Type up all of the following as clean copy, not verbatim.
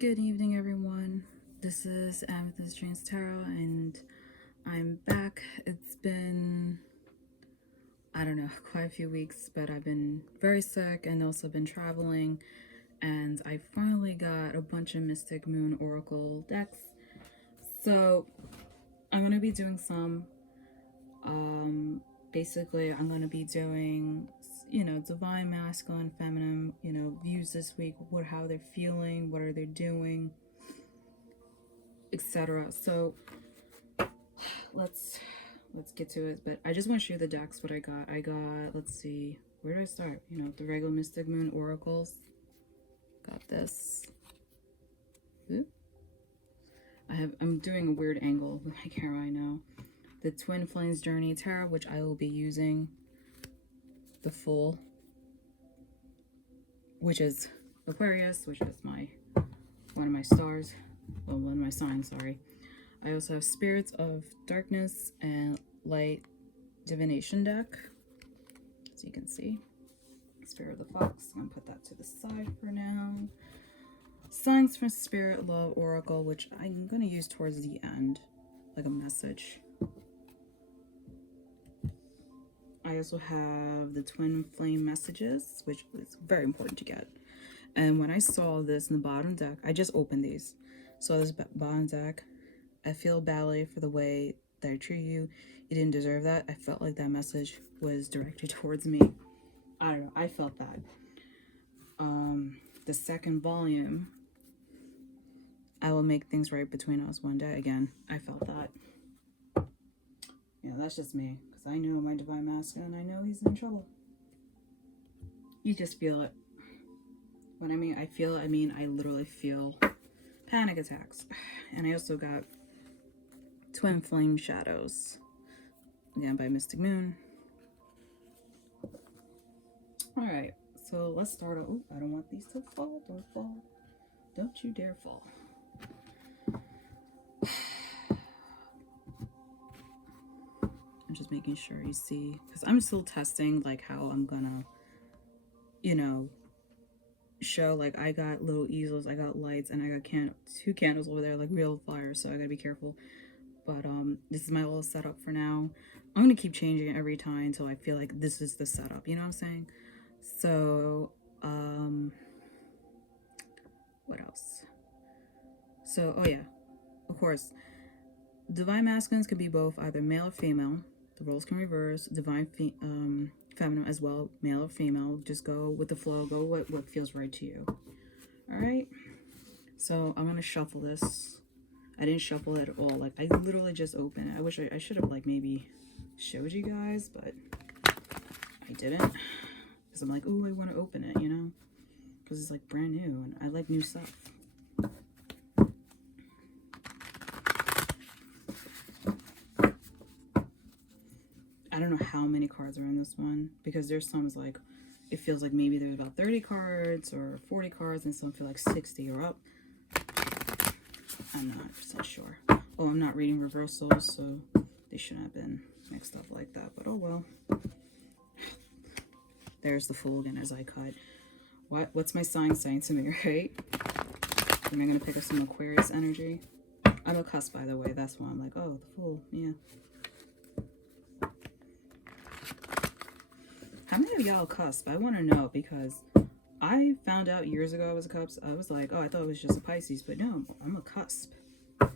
Good evening, everyone. This is Amethystdreamstarot, and I'm back. It's been, I don't know, quite a few weeks, but I've been very sick and also been traveling. And I finally got a bunch of Mystic Moon Oracle decks. So I'm going to be doing some. Basically, I'm going to be doing, divine, masculine, feminine, views this week, how they're feeling, what are they doing, etc. So let's get to it. But I just want to show you the decks what I got. Let's see, where do I start? The regular Mystic Moon Oracles. Got this. Ooh. I'm doing a weird angle with my camera, I know. The Twin Flames Journey Tarot, which I will be using the full, which is Aquarius, which is one of my stars. Well, one of my signs, sorry. I also have Spirits of Darkness and Light Divination deck, as you can see. Spirit of the Fox. I'm going to put that to the side for now. Signs from Spirit Love Oracle, which I'm going to use towards the end, like a message. I also have the Twin Flame Messages, which is very important to get. And when I saw this in the bottom deck, I just opened these. Saw this bottom deck. I feel badly for the way that I treat you. You didn't deserve that. I felt like that message was directed towards me. I don't know. I felt that. The second volume, I will make things right between us one day. Again, I felt that. Yeah, that's just me. Because I know my Divine Masculine. I know he's in trouble. You just feel it. When I mean I feel it, I mean I literally feel panic attacks. And I also got Twin Flame Shadows, again by Mystic Moon. Alright, so let's start. Oh, I don't want these to fall. Don't fall. Don't you dare fall. I'm just making sure you see, because I'm still testing like how I'm gonna, show. Like I got little easels, I got lights, and I got two candles over there, like real fire, so I gotta be careful. But this is my little setup for now. I'm gonna keep changing it every time until I feel like this is the setup, you know what I'm saying? So what else? So oh yeah, of course, Divine Masculines can be both either male or female. The roles can reverse. Divine feminine as well, male or female. Just go with the flow. Go what feels right to you. All right. So I'm gonna shuffle this. I didn't shuffle it at all. Like I literally just opened it. I wish I should have like maybe showed you guys, but I didn't. Because I'm like, ooh, I want to open it, because it's like brand new and I like new stuff. I don't know how many cards are in this one, because there's some like, it feels like maybe there's about 30 cards or 40 cards, and some feel like 60 or up. I'm not 100% sure. Oh, I'm not reading reversals, so they shouldn't have been mixed up like that, but oh well. There's the Fool again as I cut. What's my sign saying to me, right? Am I going to pick up some Aquarius energy? I'm a cusp, by the way. That's why I'm like, oh, the Fool, yeah. How many of y'all cusp? I want to know, because I found out years ago I was a cusp. I was like, oh, I thought it was just a Pisces, but no, I'm a cusp. I'm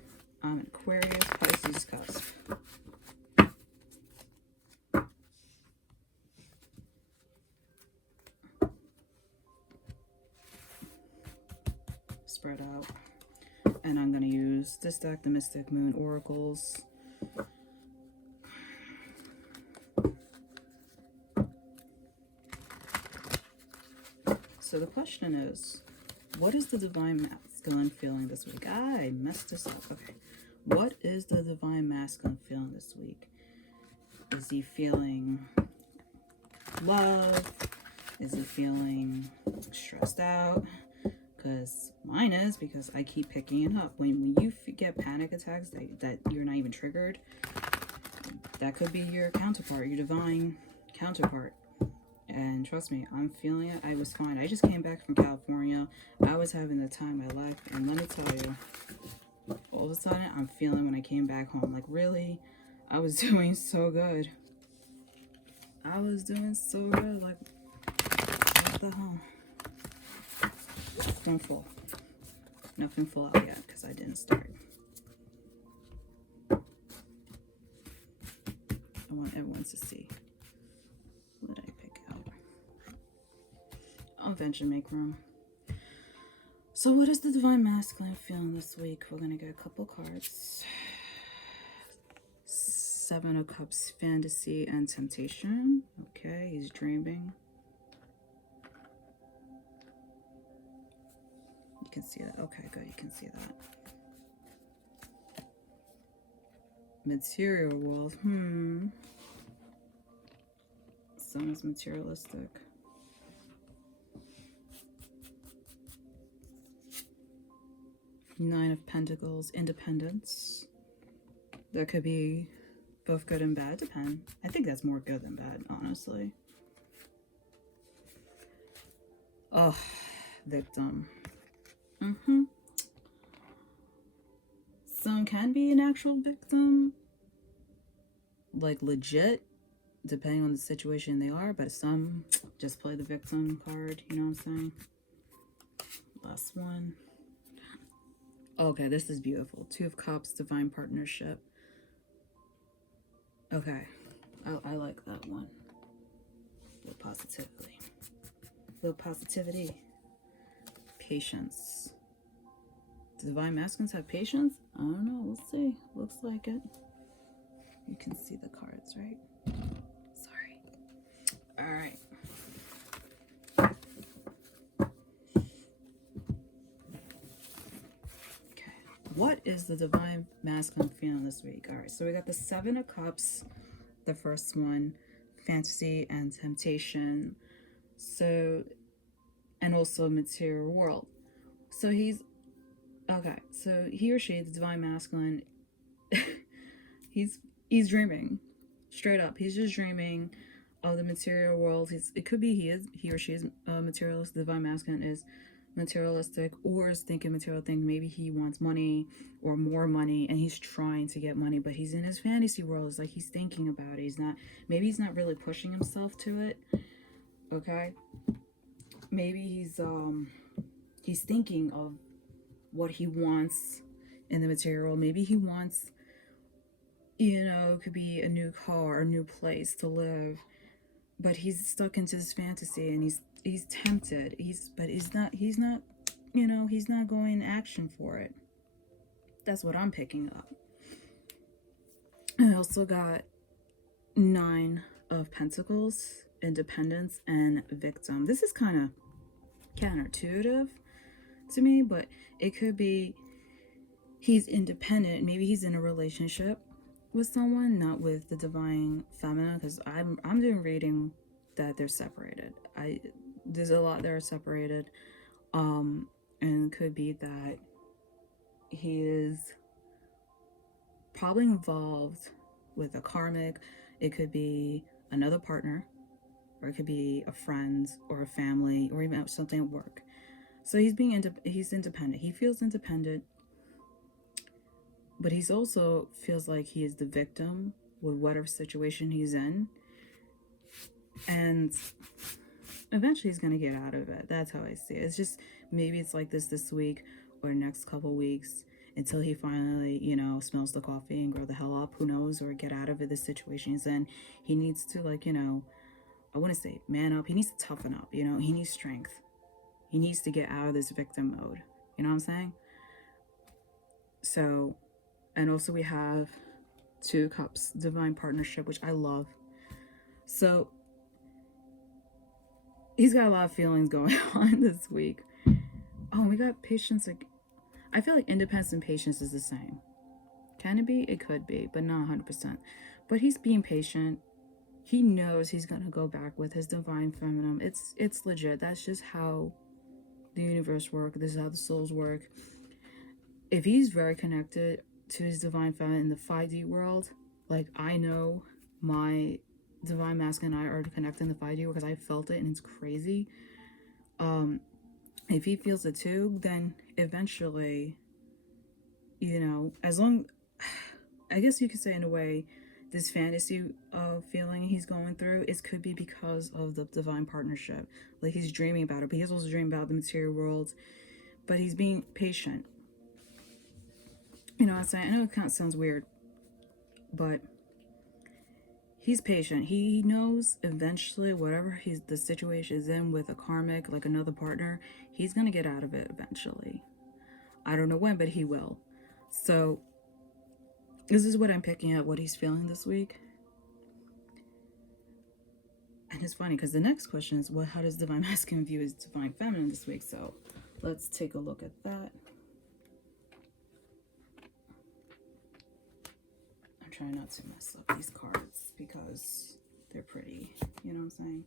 an Aquarius, Pisces cusp. Spread out. And I'm going to use this deck, the Mystic Moon Oracles. So the question is, what is the Divine Masculine feeling this week? I messed this up. Okay. What is the Divine Masculine feeling this week? Is he feeling love? Is he feeling stressed out? Because mine is, because I keep picking it up. When you get panic attacks that you're not even triggered, that could be your counterpart, your divine counterpart. And trust me, I'm feeling it. I was fine. I just came back from California. I was having the time of my life. And let me tell you, all of a sudden, I'm feeling when I came back home. Like, really? I was doing so good. I was doing so good. Like, what the hell? Don't fall. Nothing full out yet because I didn't start. I want everyone to see. What did I pick out? I'll eventually make room. So what is the Divine Masculine feeling this week? We're going to get a couple cards. Seven of Cups, fantasy and temptation. Okay, he's dreaming. You can see that. Okay, good. You can see that. Material world. Someone's materialistic. Nine of Pentacles, independence. That could be both good and bad, depend. I think that's more good than bad, honestly. Oh, victim. Some can be an actual victim, like legit, depending on the situation they are, but some just play the victim card, you know what I'm saying? Last one. Okay, this is beautiful. Two of Cups, divine partnership. Okay, I like that one. A little positivity. Patience. Do divine masculines have patience? I don't know. We'll see. Looks like it. You can see the cards, right? Sorry. All right. Okay. What is the divine masculine feeling this week? All right. So we got the Seven of Cups, the first one, fantasy and temptation. So, and also material world. So he's okay. So he or she, the divine masculine, he's dreaming, straight up. He's just dreaming of the material world. It could be he or she is materialist. The divine masculine is materialistic or is thinking material things. Maybe he wants money or more money, and he's trying to get money, but he's in his fantasy world. It's like he's thinking about it. Maybe he's not really pushing himself to it. Okay, maybe he's thinking of what he wants in the material. Maybe he wants, it could be a new car, a new place to live, but he's stuck into this fantasy, and he's tempted. He's not he's not going action for it. That's what I'm picking up. I also got Nine of Pentacles, independence and victim. This is kind of counterintuitive to me, but it could be he's independent. Maybe he's in a relationship with someone, not with the divine feminine, because I'm doing reading that they're separated. There's a lot that are separated, and it could be that he is probably involved with a karmic. It could be another partner, or it could be a friend or a family, or even something at work. So he's independent. He feels independent, but he's also feels like he is the victim with whatever situation he's in, and eventually he's gonna get out of it. That's how I see it. It's just maybe it's like this week or next couple weeks until he finally, smells the coffee and grow the hell up. Who knows? Or get out of it. This situation he's in. He needs to I want to say man up. He needs to toughen up. He needs strength. He needs to get out of this victim mode. You know what I'm saying? So, and also we have Two Cups, divine partnership, which I love. So he's got a lot of feelings going on this week. Oh, we got patience. I feel like independence and patience is the same. Can it be? It could be, but not 100%. But he's being patient. He knows he's gonna go back with his divine feminine. It's legit. That's just how the universe works. This is how the souls work. If he's very connected to his divine feminine in the 5D world, like I know my Divine Masculine and I are connecting the 5D because I felt it and it's crazy. If he feels it too, then eventually, you know, as long, I guess you could say in a way, this fantasy feeling he's going through, it could be because of the divine partnership. Like he's dreaming about it, but he's also dreaming about the material world. But he's being patient. You know what I'm saying? I know it kind of sounds weird, but he's patient. He knows eventually whatever the situation is in with a karmic, like another partner, he's gonna get out of it eventually. I don't know when, but he will. So this is what I'm picking up, what he's feeling this week. And it's funny because the next question is, how does Divine Masculine view his Divine Feminine this week? So let's take a look at that. I'm trying not to mess up these cards because they're pretty. You know what I'm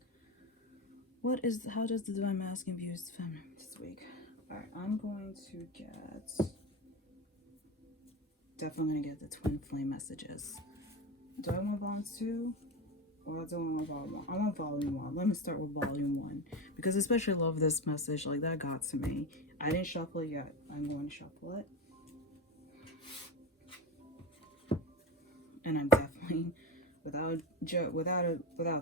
saying? How does the Divine Masculine view his Feminine this week? Alright, I'm going to get... Definitely going to get the Twin Flame messages. Do I want volume 2? Or do I want volume 1? I want volume 1. Let me start with volume 1. Because I especially love this message. Like, that got to me. I didn't shuffle it yet. I'm going to shuffle it. And I'm definitely, without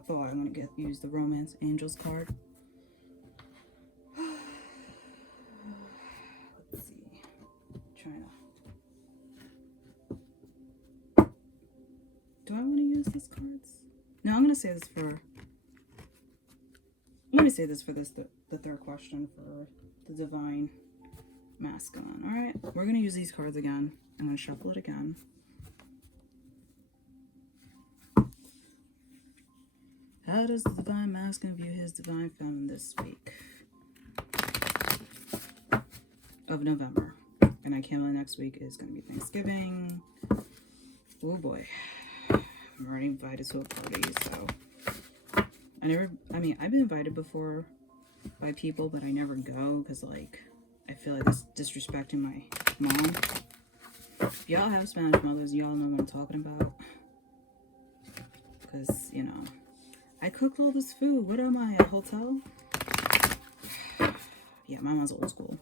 thought, I'm going to use the Romance Angels card. Let's see. Trying to... Do I want to use these cards? No, I'm going to say this for... Let me say this for the third question for the Divine Masculine. Alright, we're going to use these cards again. I'm going to shuffle it again. How does the Divine Masculine view his Divine Feminine this week of November? And I can't believe next week is going to be Thanksgiving. Oh boy. I'm already invited to a party, so... I've been invited before by people, but I never go because, like, I feel like it's disrespecting my mom. Y'all have Spanish mothers, y'all know what I'm talking about. Because, you know, I cooked all this food. What am I, a hotel? Yeah, my mom's old school.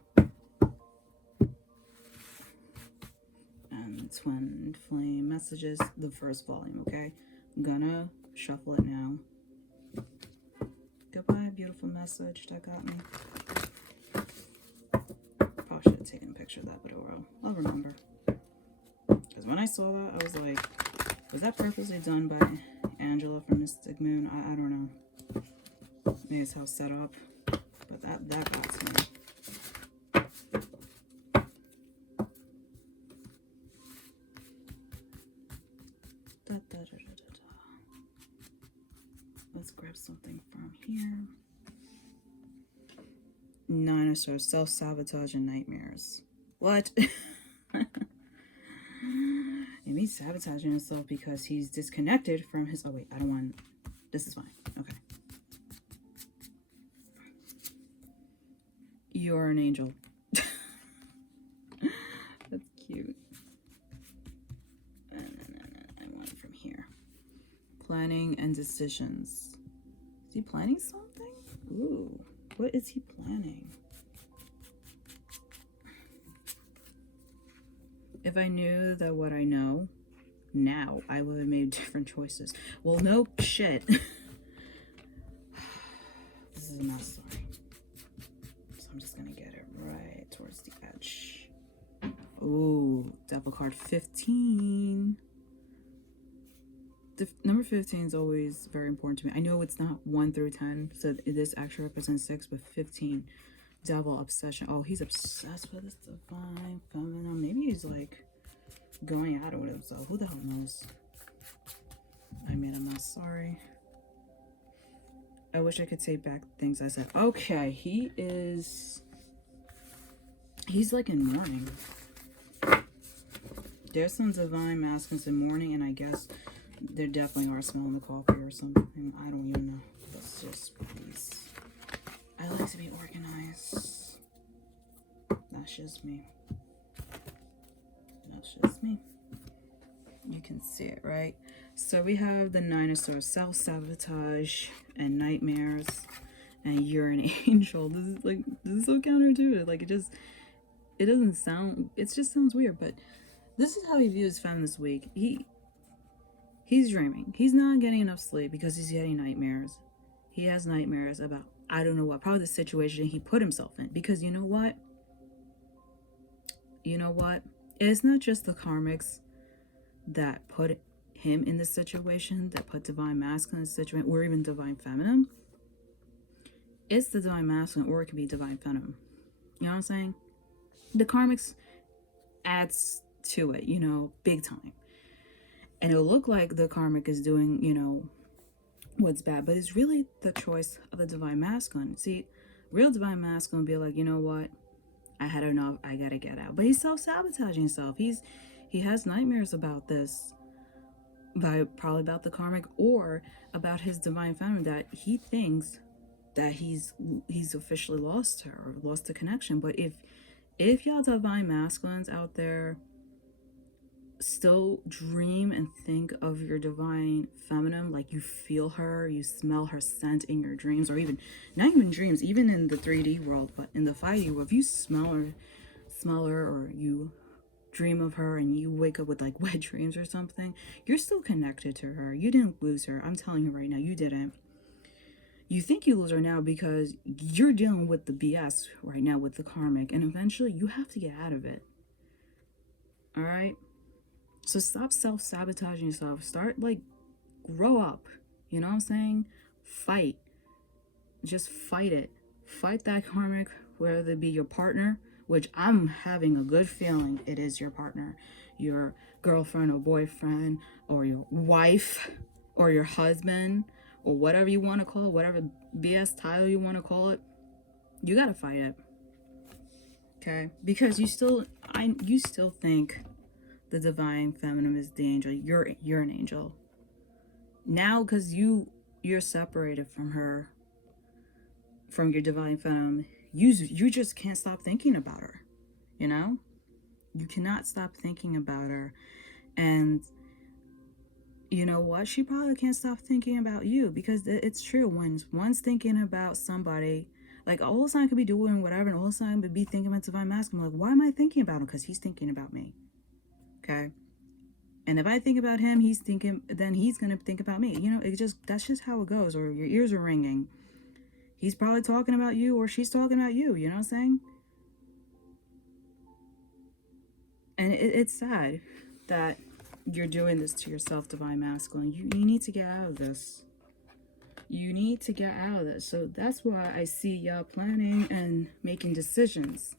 And Twin Flame messages, the first volume, okay? I'm gonna shuffle it now. Goodbye, beautiful message that got me. Probably should have taken a picture of that, but I'll remember. Because when I saw that, I was like, was that purposely done by Angela from Mystic Moon? I don't know. Maybe it's how it's set up. But that got to me. Let's grab something from here. 9 of Swords, self-sabotage and nightmares. What? Maybe he's sabotaging himself because he's disconnected from his... Oh, wait, I don't want... This is fine. Okay. You're an angel. That's cute. I want it from here. Planning and decisions. Is he planning something? Ooh. What is he planning? If I knew that what I know now, I would have made different choices. Well, no shit. This is a mess, sorry. So I'm just gonna get it right towards the edge. Ooh, Devil card 15. Number 15 is always very important to me. I know it's not 1 through 10, so this actually represents 6, but 15. Devil obsession. Oh, he's obsessed with this Divine Feminine. Maybe he's like going at it with himself. Who the hell knows? I made a mess. Sorry. I wish I could take back things I said. Okay, he's like in mourning. There's some Divine Masculines in mourning, and I guess there definitely are smelling the coffee or something. I don't even know. Let's just please. I like to be organized. That's just me. That's just me. You can see it, right? So we have the Nine of Swords, self-sabotage and nightmares, and you're an angel. This is so counterintuitive. Like, it doesn't sound, it just sounds weird, but this is how he views femme this week. He's dreaming. He's not getting enough sleep because he's getting nightmares. He has nightmares about, I don't know what, probably the situation he put himself in. Because you know what? It's not just the karmics that put him in this situation, that put divine masculine in this situation, or even divine feminine. It's the divine masculine, or it could be divine feminine. You know what I'm saying? The karmics adds to it, big time. And it'll look like the karmic is doing, what's bad, but it's really the choice of the divine masculine. See, real divine masculine will be like, you know what? I had enough. I gotta get out. But he's self-sabotaging himself. He has nightmares about this, probably about the karmic or about his divine feminine, that he thinks that he's officially lost her or lost the connection. But if y'all divine masculines out there still dream and think of your divine feminine, like you feel her, you smell her scent in your dreams, or even not even dreams, even in the 3D world, but in the 5D world, if you smell her, or you dream of her and you wake up with like wet dreams or something, you're still connected to her. You didn't lose her. I'm telling you right now, you didn't. You think you lose her now because you're dealing with the BS right now with the karmic, and eventually you have to get out of it. All right? So stop self-sabotaging yourself. Start, grow up. You know what I'm saying? Fight. Just fight it. Fight that karmic, whether it be your partner, which I'm having a good feeling it is your partner, your girlfriend or boyfriend, or your wife, or your husband, or whatever you want to call it, whatever BS title you want to call it. You got to fight it. Okay? Because you still think the divine feminine is the angel. You're an angel now, because you're separated from her, from your divine feminine. You just can't stop thinking about her. You cannot stop thinking about her. And you know what, she probably can't stop thinking about you, because it's true. When one's thinking about somebody, like all the time could be doing whatever, and all the time could be thinking about divine masculine. Like, why am I thinking about him? Because he's thinking about me. Okay. And if I think about him, then he's going to think about me. That's just how it goes. Or your ears are ringing. He's probably talking about you, or she's talking about you. You know what I'm saying? And it's sad that you're doing this to yourself, divine masculine. You need to get out of this. You need to get out of this. So that's why I see y'all planning and making decisions.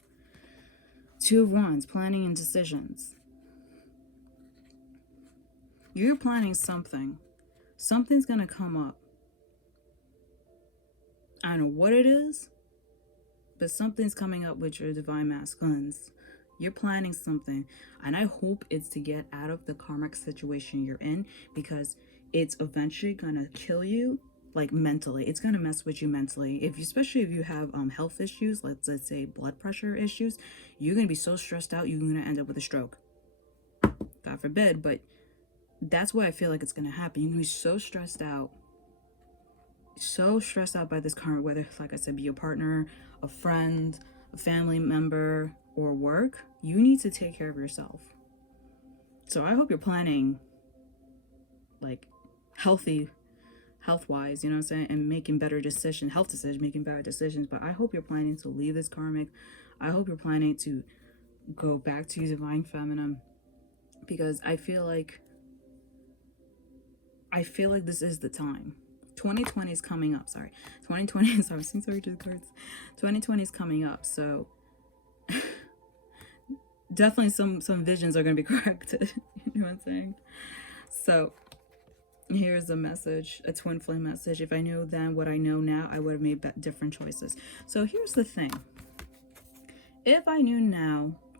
2 of Wands, planning and decisions. You're planning something. Something's going to come up. I don't know what it is, but something's coming up with your divine masculines. You're planning something, and I hope it's to get out of the karmic situation you're in, because it's eventually going to kill you, like mentally. It's going to mess with you mentally. Especially if you have health issues, let's say blood pressure issues, you're going to be so stressed out, you're going to end up with a stroke. God forbid, but that's what I feel like it's going to happen. You're going to be so stressed out by this karma, whether, like I said, be your partner, a friend, a family member, or work. You need to take care of yourself. So I hope you're planning, like, health-wise, you know what I'm saying, and making better decisions, making better decisions. But I hope you're planning to leave this karmic. I hope you're planning to go back to your divine feminine, because I feel like this is the time. 2020 is coming up. 2020 is coming up. So definitely some visions are going to be corrected. You know what I'm saying? So here's a message, a twin flame message. If I knew then what I know now, I would have made different choices. So here's the thing. If I knew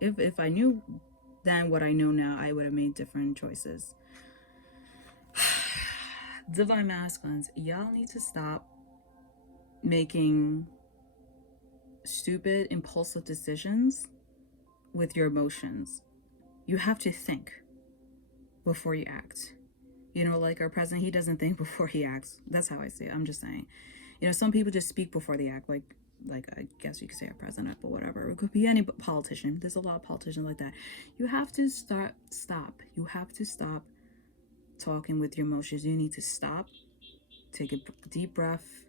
then what I know now, I would have made different choices. Divine masculines, y'all need to stop making stupid, impulsive decisions with your emotions. You have to think. before you act. You know, like our president, he doesn't think before he acts. That's how I see it. I'm just saying. You know, some people just speak before they act. Like I guess you could say our president, but whatever. It could be any politician. There's a lot of politicians like that. You have to stop. You have to stop talking with your emotions. You need to stop, take a deep breath,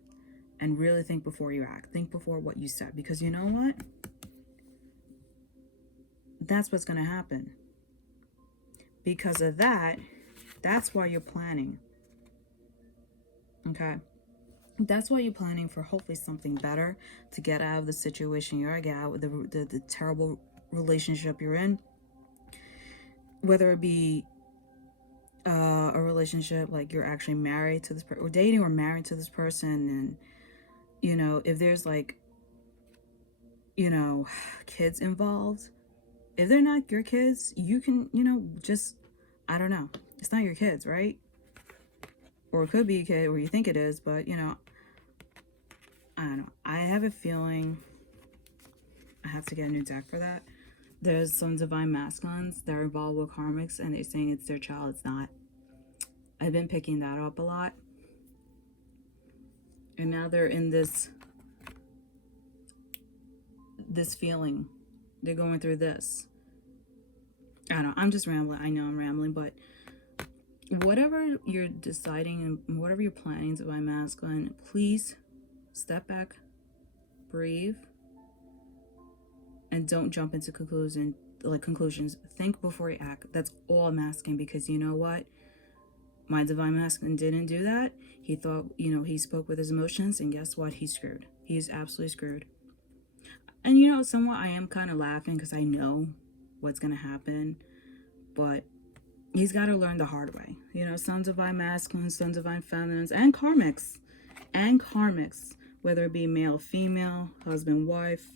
and really think before you act. Think before what you said. Because you know what? That's what's going to happen. Because of that, that's why you're planning. Okay? That's why you're planning for hopefully something better to get out of the situation you're in, get out of the terrible relationship you're in. Whether it be a relationship like you're actually married to this person, or dating or married to this person, and you know, if there's like, you know, kids involved, if they're not your kids, you can, you know, just, I don't know, it's not your kids, right? Or it could be a kid, or you think it is, but you know, I don't know. I have a feeling I have to get a new deck for that. There's some divine masculines that are involved with karmics, and they're saying it's their child. It's not. I've been picking that up a lot. And now they're in this feeling. They're going through this. I don't know. I'm just rambling. I know I'm rambling, but whatever you're deciding and whatever you're planning, divine masculine, please step back, breathe, and don't jump into conclusions. Think before you act. That's all I'm asking, because you know what? My divine masculine didn't do that. He thought, you know, he spoke with his emotions, and guess what? He's screwed. He's absolutely screwed. And you know, somewhat I am kind of laughing because I know what's going to happen, but he's got to learn the hard way. You know, some divine masculines, some divine feminines, and karmics, whether it be male, female, husband, wife,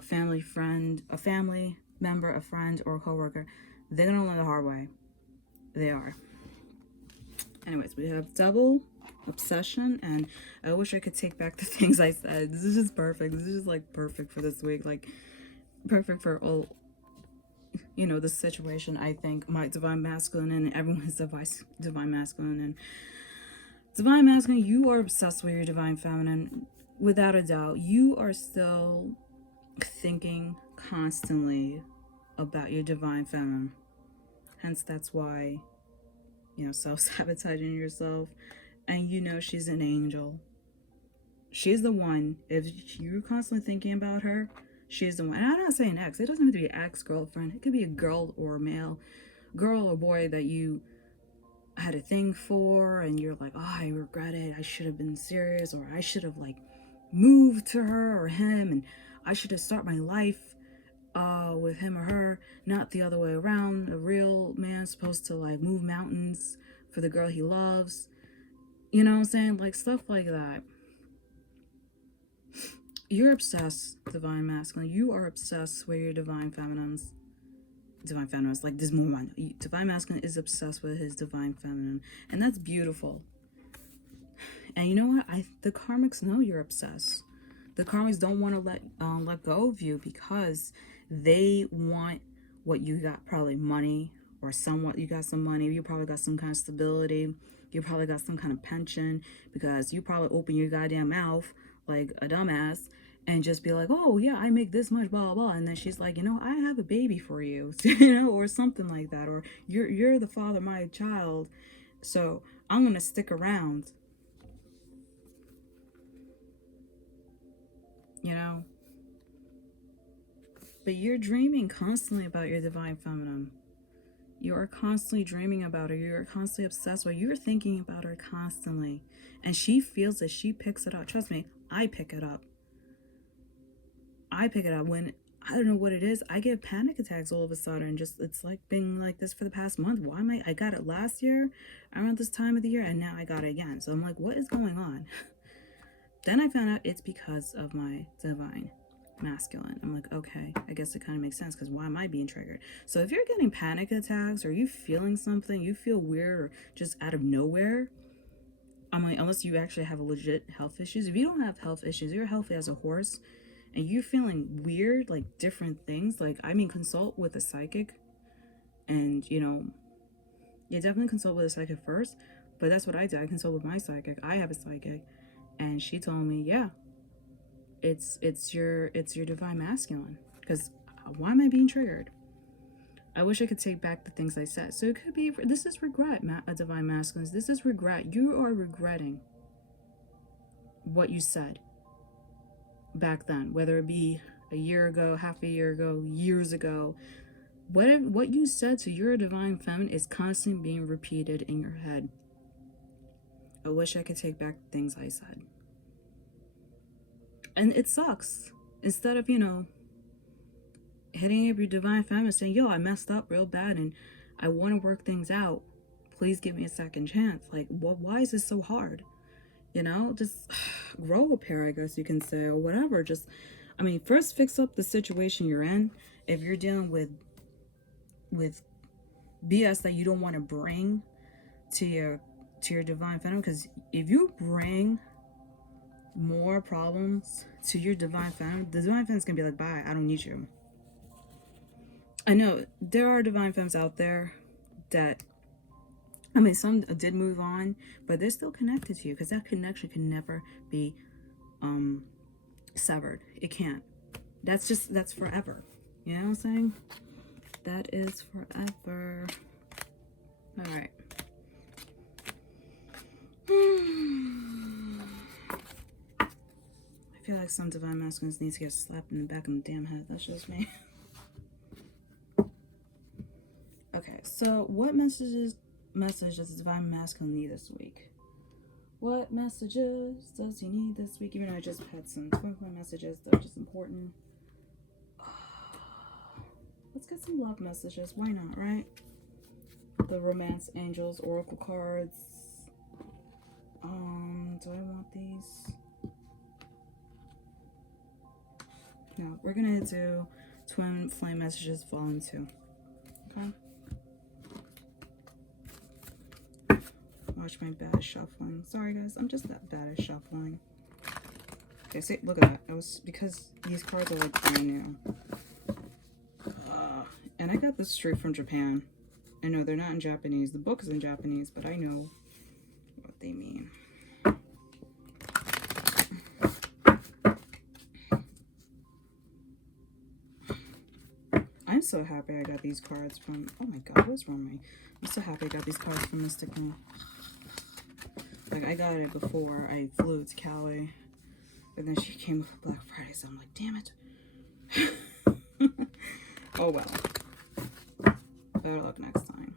family, friend, a family member, a friend, or a coworker, they're going to learn the hard way. They are. Anyways, we have double obsession, and I wish I could take back the things I said. This is just perfect. This is just like perfect for this week. Like perfect for all, you know, the situation. I think my divine masculine and everyone's divine masculine and divine masculine, you are obsessed with your divine feminine. Without a doubt, you are still thinking constantly about your divine feminine. Hence, that's why, you know, self-sabotaging yourself. And you know she's an angel. She's the one. If you're constantly thinking about her, she's the one. And I'm not saying ex. It doesn't have to be an ex-girlfriend. It could be a girl or a male, girl or boy that you had a thing for, and you're like, oh, I regret it. I should have been serious, or I should have like moved to her or him, and I should have started my life with him or her, not the other way around. A real man's supposed to like move mountains for the girl he loves. You know what I'm saying? Like stuff like that. You're obsessed, divine masculine. You are obsessed with your divine feminines. Divine feminines, like this woman. Divine masculine is obsessed with his divine feminine. And that's beautiful. And you know what? The karmics know you're obsessed. The karmics don't want to let go of you, because they want what you got, probably money, or somewhat you got some money. You probably got some kind of stability. You probably got some kind of pension, because you probably open your goddamn mouth like a dumbass and just be like, oh yeah, I make this much, blah, blah, blah. And then she's like, you know, I have a baby for you, you know, or something like that. Or you're the father of my child, so I'm going to stick around. You know? But you're dreaming constantly about your divine feminine. You are constantly dreaming about her. You're constantly obsessed with her. You're thinking about her constantly. And she feels it. She picks it up. Trust me, I pick it up. I pick it up when, I don't know what it is. I get panic attacks all of a sudden. Just, it's like been like this for the past month. Why am I got it last year around this time of the year, and now I got it again. So I'm like, what is going on? Then I found out it's because of my divine masculine. I'm like, okay, I guess it kind of makes sense, because why am I being triggered? So if you're getting panic attacks, or you feeling something, you feel weird, or just out of nowhere, I'm like, unless you actually have a legit health issues. If you don't have health issues, you're healthy as a horse, and you're feeling weird, like different things, like, I mean, consult with a psychic, and, you know, You definitely consult with a psychic first, but that's what I did. I consult with my psychic. I have a psychic, and she told me, yeah, it's your divine masculine. Because why am I being triggered? I wish I could take back the things I said. So it could be, this is regret, a divine masculine. This is regret. You are regretting what you said back then, whether it be a year ago, half a year ago, years ago. What you said to your divine feminine is constantly being repeated in your head. I wish I could take back the things I said. And it sucks. Instead of, hitting up your divine feminine saying, yo, I messed up real bad and I want to work things out. Please give me a second chance. Like, why is this so hard? Just grow a pair, I guess you can say, or whatever. Just, first fix up the situation you're in. If you're dealing with BS that you don't want to bring to your divine feminine, because if you bring more problems to your divine feminine, the divine feminine's gonna be like, bye, I don't need you. I know there are divine femmes out there that, some did move on, but they're still connected to you, because that connection can never be severed. It can't. That's forever. You know what I'm saying? That is forever. All right. I feel like some divine masculines need to get slapped in the back of the damn head. That's just me. Okay, so what message does the divine masculine need this week? What messages does he need this week? Even though I just had some twinkling messages that are just important. Let's get some love messages. Why not, right? The romance angels, oracle cards. Do I want these? No, we're gonna do twin flame messages volume 2. Okay. Watch my bad shuffling. Sorry guys, I'm just that bad at shuffling. Okay, see, look at that. Because these cards are like brand new. And I got this straight from Japan. I know they're not in Japanese. The book is in Japanese, but I know what they mean. I'm so happy I got these cards from, oh my god, what's wrong with me? I'm so happy I got these cards from Mystical. Like, I got it before I flew to Cali, and then she came with Black Friday, so I'm like, damn it. Oh well. Better luck next time.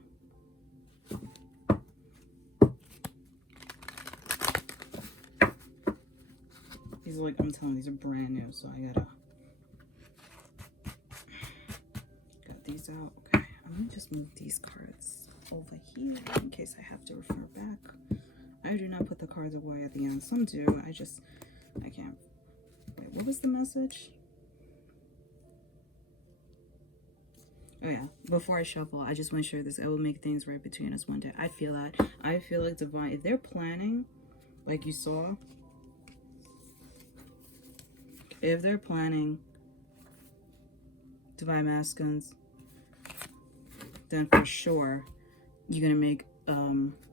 These are like, I'm telling you, these are brand new, so I got these out. Okay, I'm gonna just move these cards over here in case I have to refer back. I do not put the cards away at the end. Some do. I can't. Wait, what was the message? Oh yeah, before I shuffle, I just want to share this. I will make things right between us one day. I feel that. I feel like divine, if they're planning, like you saw, if they're planning divine masculines, then for sure you're gonna make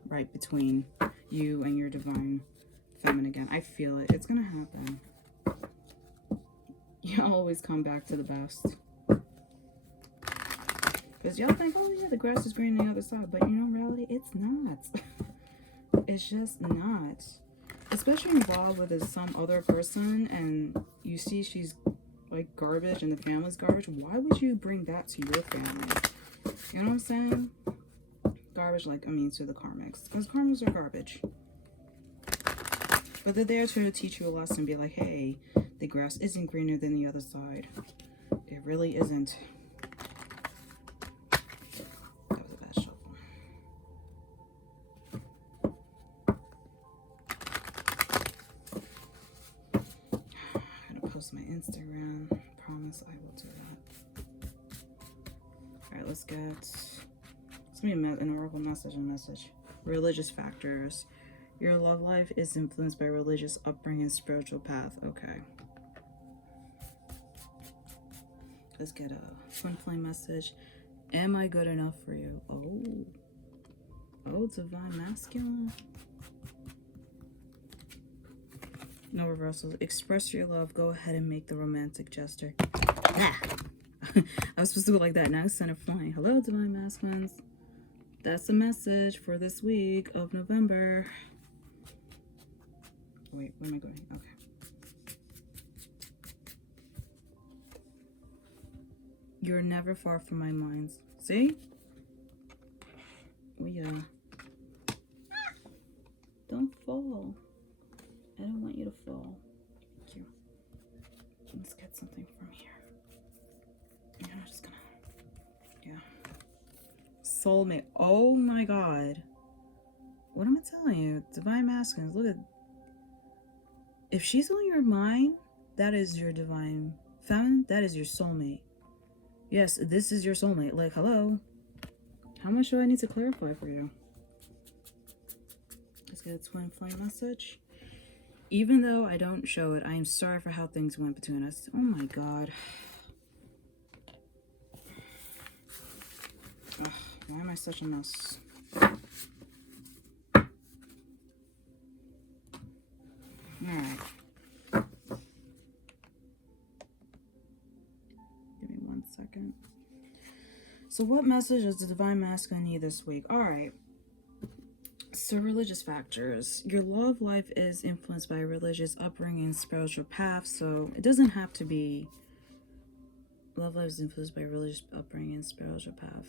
right between you and your divine feminine again. I feel it. It's gonna happen. You always come back to the best. Because y'all think, oh yeah, the grass is green on the other side. But in reality, it's not. It's just not. Especially involved with some other person and you see she's like garbage and the family's garbage. Why would you bring that to your family? You know what I'm saying? Garbage, like, to the karmics. Because karmics are garbage. But they're there to teach you a lesson. Be like, hey, the grass isn't greener than the other side. It really isn't. That was a bad shuffle. I'm gonna post my Instagram. Promise I will do that. Alright, let's get... It's gonna be an oracle message and message. Religious factors. Your love life is influenced by religious upbringing and spiritual path. Okay. Let's get a twin flame message. Am I good enough for you? Oh. Oh, divine masculine. No reversals. Express your love. Go ahead and make the romantic gesture. Ah. I was supposed to go like that. Now it's center flying. Hello, divine masculines. That's the message for this week of November. Wait, where am I going? Okay. You're never far from my mind. See? Oh, yeah. Don't fall. I don't want you to fall. Thank you. Let's get something from here. Yeah, I'm just gonna... Yeah. Soulmate. Oh my god. What am I telling you? Divine masculines. Look at... If she's on your mind, that is your divine feminine. That is your soulmate. Yes, this is your soulmate. Like, hello. How much do I need to clarify for you? Let's get a twin flame message. Even though I don't show it, I am sorry for how things went between us. Oh my god. Ugh, why am I such a mess? Alright. Give me 1 second. So what message does the divine masculine need this week? Alright. So religious factors. Your love life is influenced by religious upbringing and spiritual path. So it doesn't have to be... Love life is influenced by religious upbringing and spiritual path.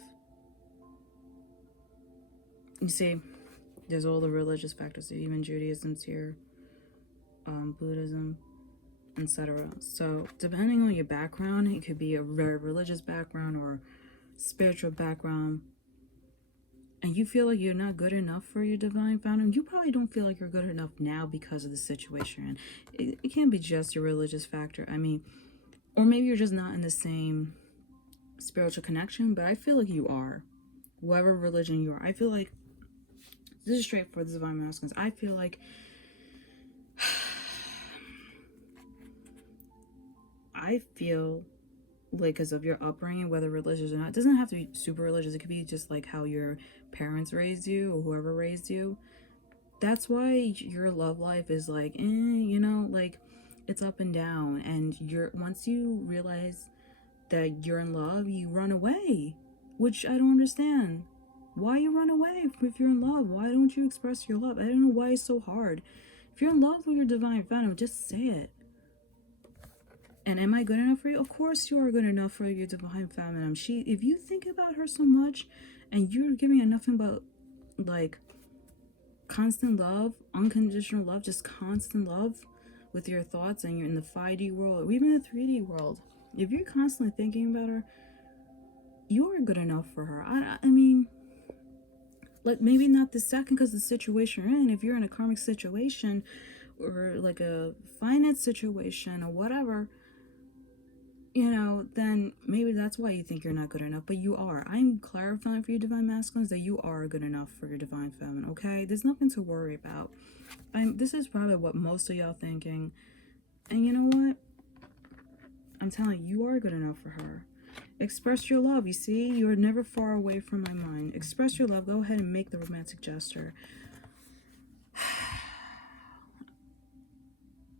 You see, there's all the religious factors, even Judaism's here, Buddhism, etc. So depending on your background, it could be a very religious background or spiritual background, and you feel like you're not good enough for your divine feminine. You probably don't feel like you're good enough now because of the situation. It can't be just your religious factor. I mean, or maybe you're just not in the same spiritual connection, but I feel like you are. Whatever religion you are, I feel like this is straight for the divine masculines. I feel like because of your upbringing, whether religious or not, it doesn't have to be super religious. It could be just like how your parents raised you or whoever raised you. That's why your love life is like, you know, like it's up and down. And once you realize that you're in love, you run away, which I don't understand. Why you run away if you're in love? Why don't you express your love? I don't know why it's so hard. If you're in love with your divine feminine, just say it. And am I good enough for you? Of course you are good enough for your divine feminine. If you think about her so much and you're giving her nothing but like constant love, unconditional love, just constant love with your thoughts, and you're in the 5D world or even the 3D world, if you're constantly thinking about her, you are good enough for her. I mean, like maybe not the second because the situation you're in, if you're in a karmic situation or like a finance situation or whatever, you know, then maybe that's why you think you're not good enough, but you are. I'm clarifying for you divine masculines that you are good enough for your divine feminine, okay? There's nothing to worry about. This is probably what most of y'all thinking, and you know what? I'm telling you, you are good enough for her. Express your love. You see, you are never far away from my mind. Express your love. Go ahead and make the romantic gesture.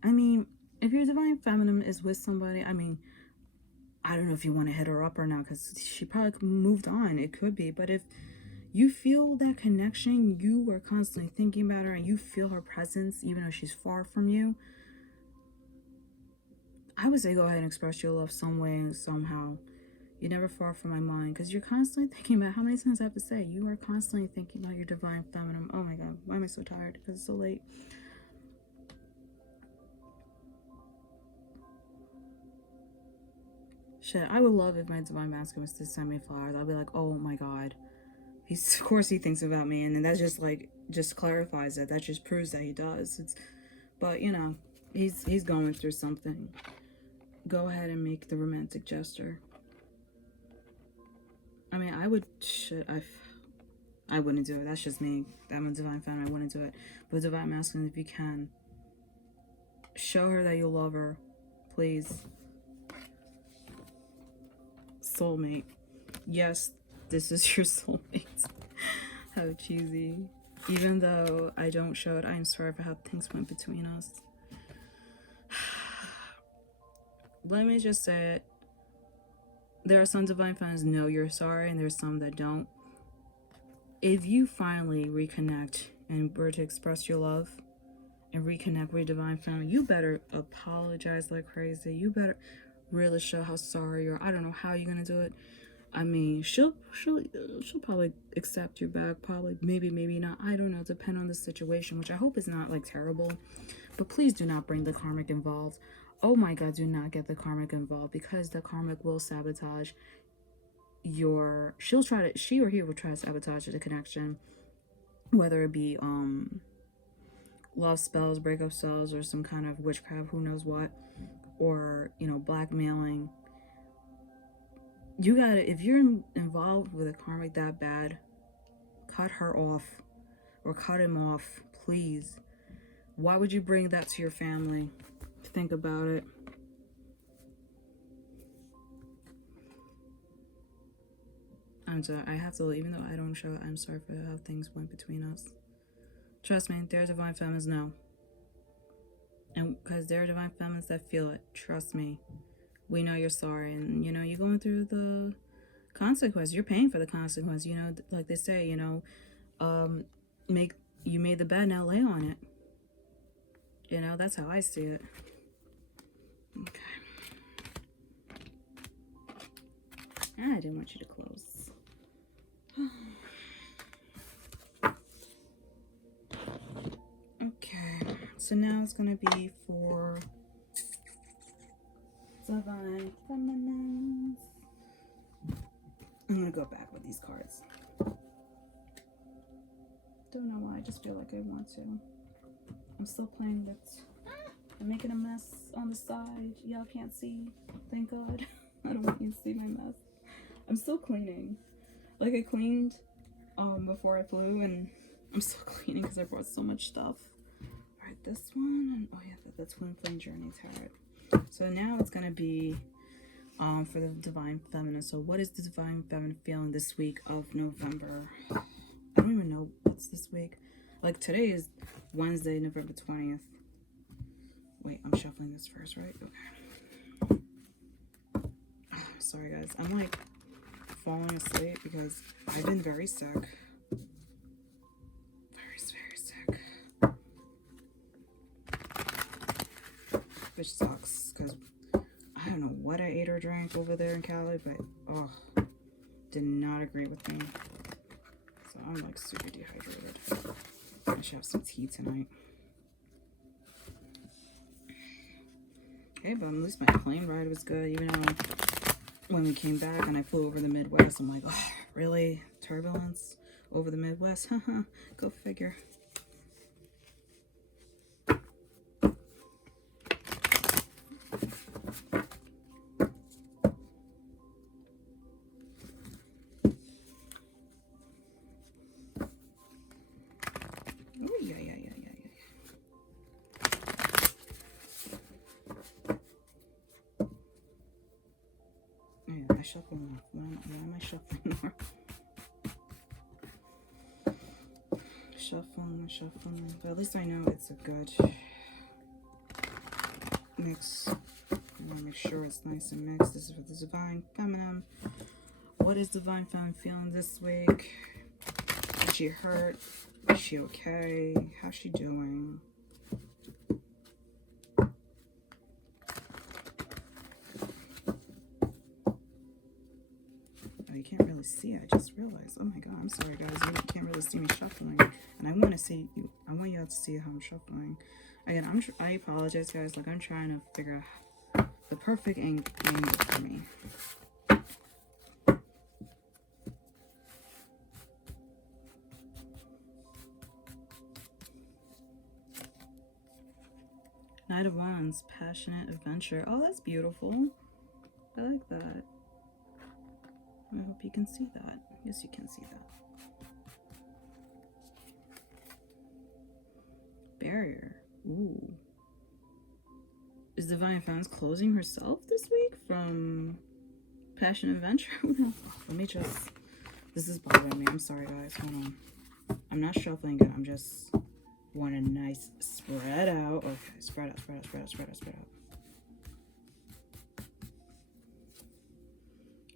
I mean, if your divine feminine is with somebody, I mean, I don't know if you want to hit her up or not because she probably moved on. It could be. But if you feel that connection, you are constantly thinking about her and you feel her presence even though she's far from you, I would say go ahead and express your love some way and somehow. You're never far from my mind because you're constantly thinking about, how many times I have to say, you are constantly thinking about your divine feminine. Oh my god, why am I so tired? Because it's so late. Shit, I would love if my divine masculine was to send me flowers. I'd be like, oh my god. Of course he thinks about me, and then that just clarifies it. That just proves that he does. But you know, he's going through something. Go ahead and make the romantic gesture. I mean, I wouldn't do it. That's just me. I'm a divine feminine. I wouldn't do it. But divine masculine, if you can, show her that you love her, please. Soulmate. Yes, this is your soulmate. How cheesy. Even though I don't show it, I'm sorry for how things went between us. Let me just say it. There are some divine fans know you're sorry, and there's some that don't. If you finally reconnect and were to express your love and reconnect with your divine family, you better apologize like crazy. You better really show how sorry you are. I don't know how you're gonna do it. I mean, she'll probably accept you back. Probably, maybe not. I don't know. Depend on the situation, which I hope is not like terrible. But please do not bring the karmic involved. Oh my God, do not get the karmic involved, because the karmic will sabotage your. She or he will try to sabotage the connection, whether it be love spells, breakup spells, or some kind of witchcraft, who knows what, or blackmailing. You gotta, if you're involved with a karmic that bad, cut her off or cut him off, please. Why would you bring that to your family? Think about it. I'm sorry, I have to, even though I don't show it, I'm sorry for how things went between us. Trust me, there are divine feminines know. And because there are divine feminines that feel it, trust me. We know you're sorry, and you're going through the consequence. You're paying for the consequence. Like they say, you made the bed, now lay on it. That's how I see it. Okay. I didn't want you to close. Okay, so now it's gonna be for divine feminines. I'm gonna go back with these cards. Don't know why, I just feel like I want to. I'm still playing with. I'm making a mess on the side. Y'all can't see. Thank God. I don't want you to see my mess. I'm still cleaning. Like I cleaned before I flew, and I'm still cleaning because I brought so much stuff. Alright, this one, and oh yeah, the Twin Flame Journey Tarot. So now it's gonna be for the divine feminine. So what is the divine feminine feeling this week of November? I don't even know what's this week. Like today is Wednesday, November 20th. Wait, I'm shuffling this first, right? Okay. Sorry guys, I'm like falling asleep because I've been very sick. Very sick. Which sucks because I don't know what I ate or drank over there in Cali, but did not agree with me. So I'm like super dehydrated. I should have some tea tonight. Okay, but at least my plane ride was good, even though when we came back and I flew over the Midwest, I'm like, oh, really? Turbulence over the Midwest? Haha, go figure. Shuffling off. Why am I shuffling more? Shuffling. But at least I know it's a good mix. I want to make sure it's nice and mixed. This is for the divine feminine. What is divine feminine feeling this week? Is she hurt? Is she okay? How's she doing? You can't really see. I just realized. Oh my God, I'm sorry guys. You can't really see me shuffling, and I want to see you. I want you all to see how I'm shuffling. Again, I apologize guys. Like I'm trying to figure out the perfect angle for me. Knight of Wands, passionate adventure. Oh, that's beautiful. I like that. I hope you can see that. Yes, you can see that. Barrier. Ooh. Is Divine Fountains closing herself this week from Passion Adventure? Let me just... This is bothering me. I'm sorry, guys. Hold on. I'm not shuffling it. I'm just want a nice spread out. Okay, spread out, spread out, spread out, spread out, spread out.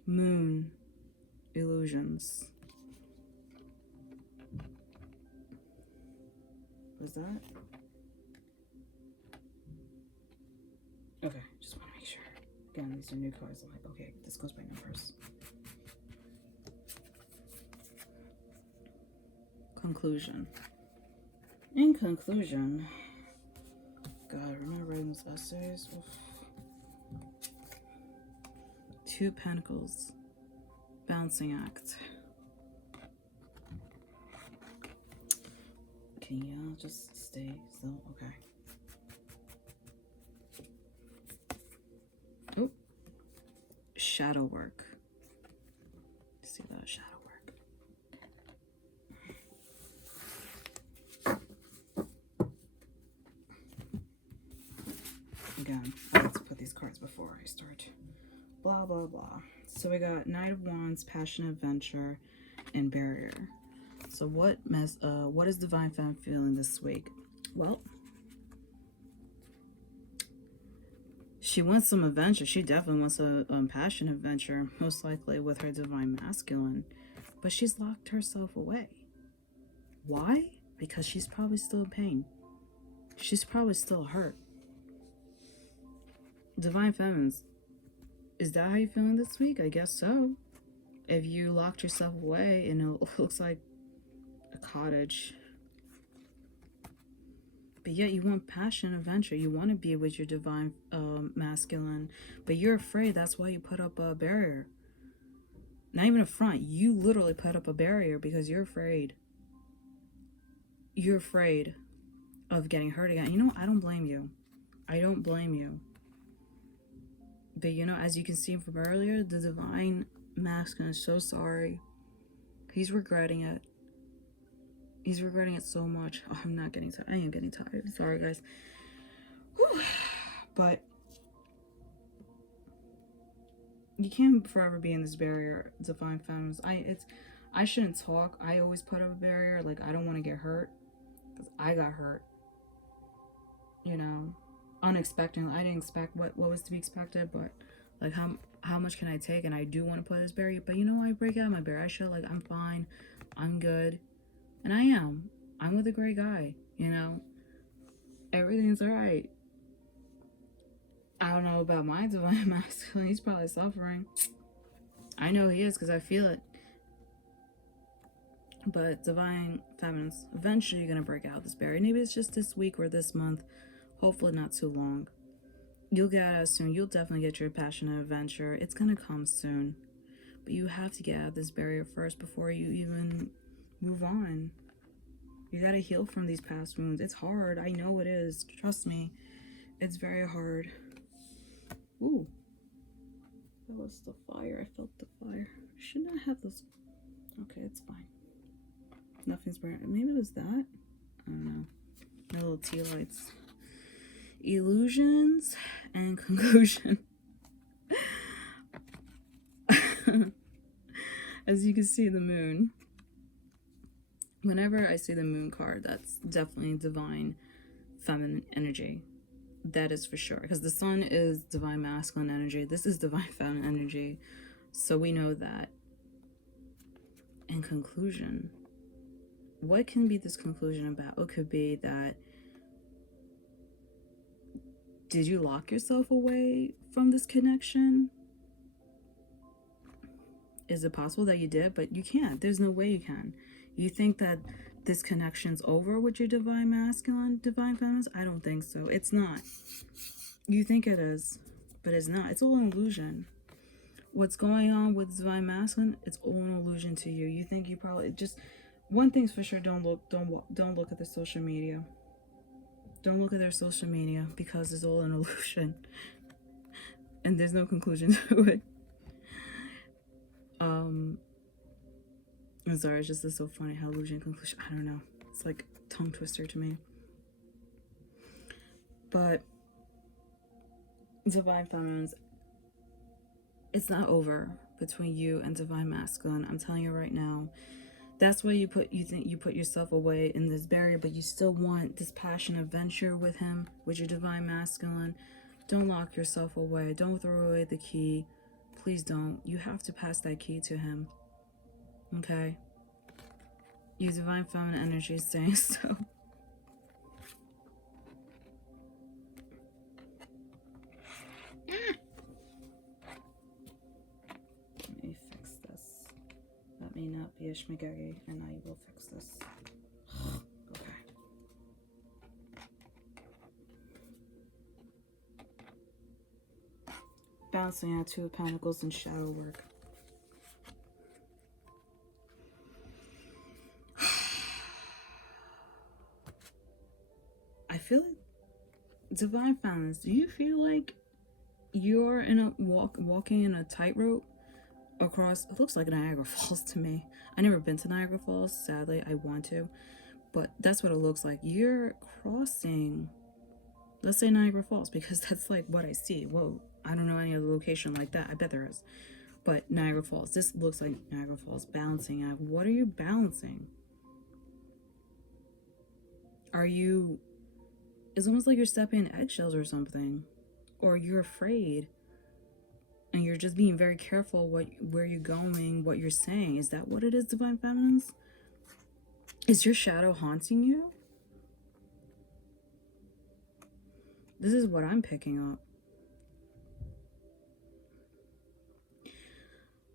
Moon illusions. Was that? Okay, just want to make sure. Again, these are new cards. I'm like, okay, this goes by numbers. Conclusion. In conclusion, God, remember writing those essays? Oof. Two of Pentacles. Balancing act. Can you just stay still? Okay. Oh. Shadow work. See that shadow work. Again, I like to put these cards before I start. Blah, blah, blah. So we got Knight of Wands, Passion, Adventure, and Barrier. So what is Divine Femme feeling this week? Well, she wants some adventure. She definitely wants a passion adventure, most likely with her Divine Masculine. But she's locked herself away. Why? Because she's probably still in pain. She's probably still hurt. Divine Feminines, is that how you're feeling this week? I guess so. If you locked yourself away and it looks like a cottage, but yet you want passion, adventure. You want to be with your Divine Masculine, but you're afraid. That's why you put up a barrier. Not even a front. You literally put up a barrier because you're afraid. You're afraid of getting hurt again. You know, I don't blame you. I don't blame you. But you know, as you can see from earlier, the Divine Masculine is so sorry. He's regretting it. He's regretting it so much. Oh, I'm not getting tired. I am getting tired. Sorry, guys. Whew. But you can't forever be in this barrier, Divine Femmes. I shouldn't talk. I always put up a barrier. Like, I don't want to get hurt. Because I got hurt. You know, unexpectedly. I didn't expect what was to be expected, but like how much can I take? And I do want to put this barrier, but you know, I break out my barrier. I show like I'm fine, I'm good, and I am. I'm with a great guy. You know, everything's alright. I don't know about my Divine Masculine. He's probably suffering. I know he is because I feel it. But Divine Feminines, eventually you're gonna break out this barrier. Maybe it's just this week or this month. Hopefully not too long. You'll get out soon. You'll definitely get your passion and adventure. It's gonna come soon. But you have to get out of this barrier first before you even move on. You gotta heal from these past wounds. It's hard. I know it is. Trust me. It's very hard. Ooh. That was the fire. I felt the fire. Should not have this. Okay, it's fine. Nothing's burning. Maybe it was that? I don't know. My little tea lights. Illusions and conclusion. As you can see, the moon. Whenever I see the moon card, that's definitely Divine Feminine energy. That is for sure. Because the sun is Divine Masculine energy. This is Divine Feminine energy. So we know that. In conclusion, what can be this conclusion about? It could be that, did you lock yourself away from this connection? Is it possible that you did? But you can't. There's no way you can. You think that this connection's over with your Divine Masculine, Divine Feminines? I don't think so. It's not. You think it is, but it's not. It's all an illusion. What's going on with Divine Masculine? It's all an illusion to you. You think you probably just... One thing's for sure, don't look at their social media. Don't look at their social media because it's all an illusion. And there's no conclusion to it. I'm sorry, it's just so funny how illusion conclusion, I don't know. It's like tongue twister to me. But Divine Feminines, it's not over between you and Divine Masculine. I'm telling you right now, That's why you think you put yourself away in this barrier, but you still want this passion adventure with him, with your divine masculine. Don't lock yourself away. Don't throw away the key. Please don't. You have to pass that key to him. Okay? Your divine feminine energy is saying so. Let me fix this. Let me not be a schmigegi, and I will fix this. Okay. Balancing out Two of Pentacles and shadow work. I feel like, divine feminines, do you feel like you're in a walking in a tightrope across, it looks like Niagara Falls to me. I never been to Niagara Falls, sadly. I want to, but that's what it looks like. You're crossing, let's say Niagara Falls, because that's like what I see. Whoa, I don't know any other location like that. I bet there is, but Niagara Falls, this looks like Niagara Falls. Balancing out. What are you balancing? Are you, it's almost like you're stepping in eggshells or something, or you're afraid and you're just being very careful where you're going, what you're saying. Is that what it is, divine feminines? Is your shadow haunting you? This is what I'm picking up.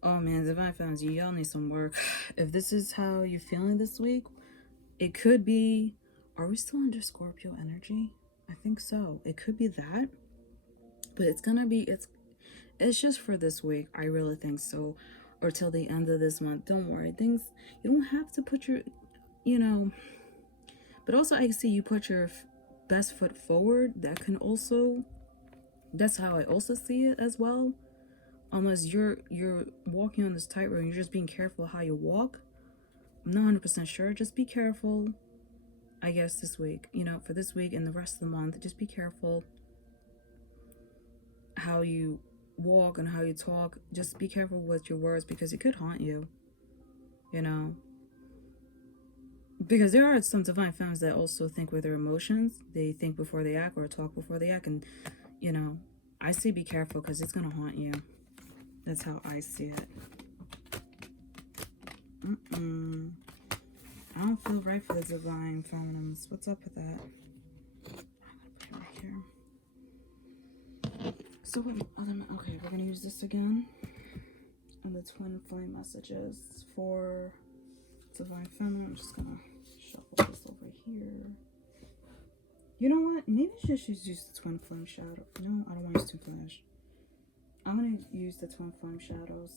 Oh man, divine feminines, y'all need some work. If this is how you're feeling this week, it could be, are we still under Scorpio energy? I think so. It could be that, but it's gonna be, it's just for this week. I really think so, or till the end of this month. Don't worry, things, you don't have to put your, you know, but also I see you put your best foot forward. That can also, that's how I also see it as well. Unless you're walking on this tightrope and you're just being careful how you walk. I'm not 100% sure. Just be careful, I guess, this week, you know, for this week and the rest of the month. Just be careful how you walk and how you talk. Just be careful with your words, because it could haunt you, you know, because there are some divine femmes that also think with their emotions. They think before they act, or talk before they act, and you know, I say be careful, because it's gonna haunt you. That's how I see it. I don't feel right for the divine feminines. What's up with that? I'm gonna put it right here. So what other, okay, we're gonna use this again. And the twin flame messages for divine feminine. I'm just gonna shuffle this over here. You know what? Maybe I should just use the twin flame shadow. No, I don't want to use twin flash. I'm gonna use the twin flame shadows.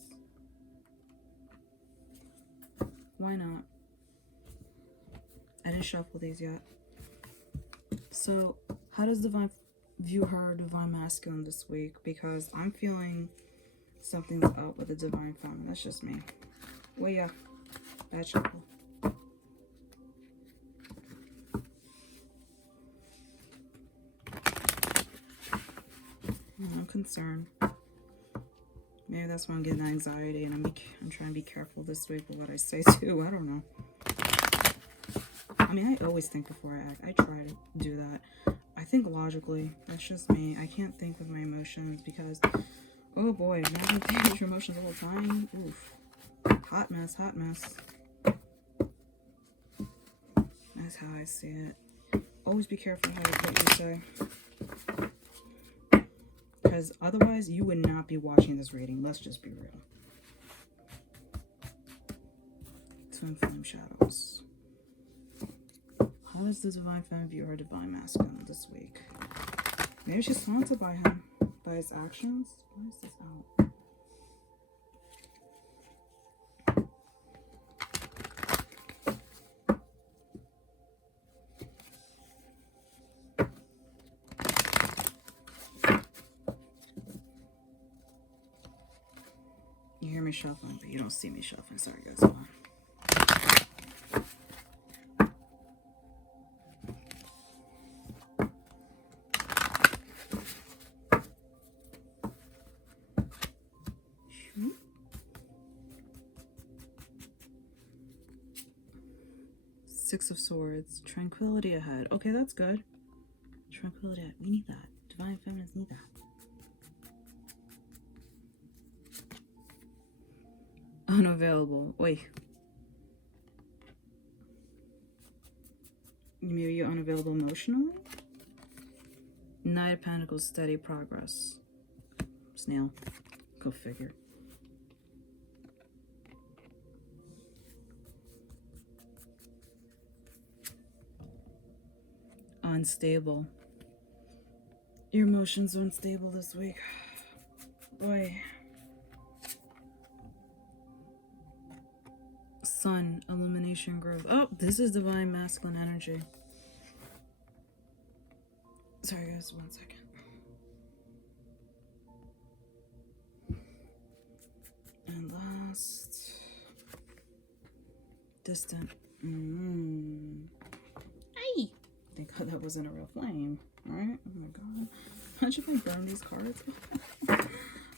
Why not? I didn't shuffle these yet. So, how does divine view her divine masculine this week? Because I'm feeling something's up with the divine feminine. That's just me. Well, yeah, bad shuffle. I'm concerned. Maybe that's why I'm getting anxiety, and I'm trying to be careful this week with what I say too. I don't know. I mean, I always think before I act. I try to do that. I think logically. That's just me. I can't think with my emotions, because, oh boy, imagine thinking with your emotions all the time. Oof. Hot mess, hot mess. That's how I see it. Always be careful how you what you say. Because otherwise, you would not be watching this reading. Let's just be real. Twin flame shadows. How does the divine feminine view her divine masculine this week? Maybe she's haunted by him, by his actions. Why is this out? You hear me shuffling, but you don't see me shuffling. Sorry, guys. Hold on. Six of Swords. Tranquility ahead. Okay, that's good. Tranquility ahead. We need that. Divine Feminines need that. Unavailable. Wait. Maybe you're unavailable emotionally? Knight of Pentacles, steady progress. Snail. Go figure. Unstable. Your emotions are unstable this week. Boy. Sun, illumination, growth. Oh, this is divine masculine energy. Sorry guys, 1 second. And last, distant. Hey! Thank God that wasn't a real flame. Alright? Oh my god. Imagine if I burn these cards. I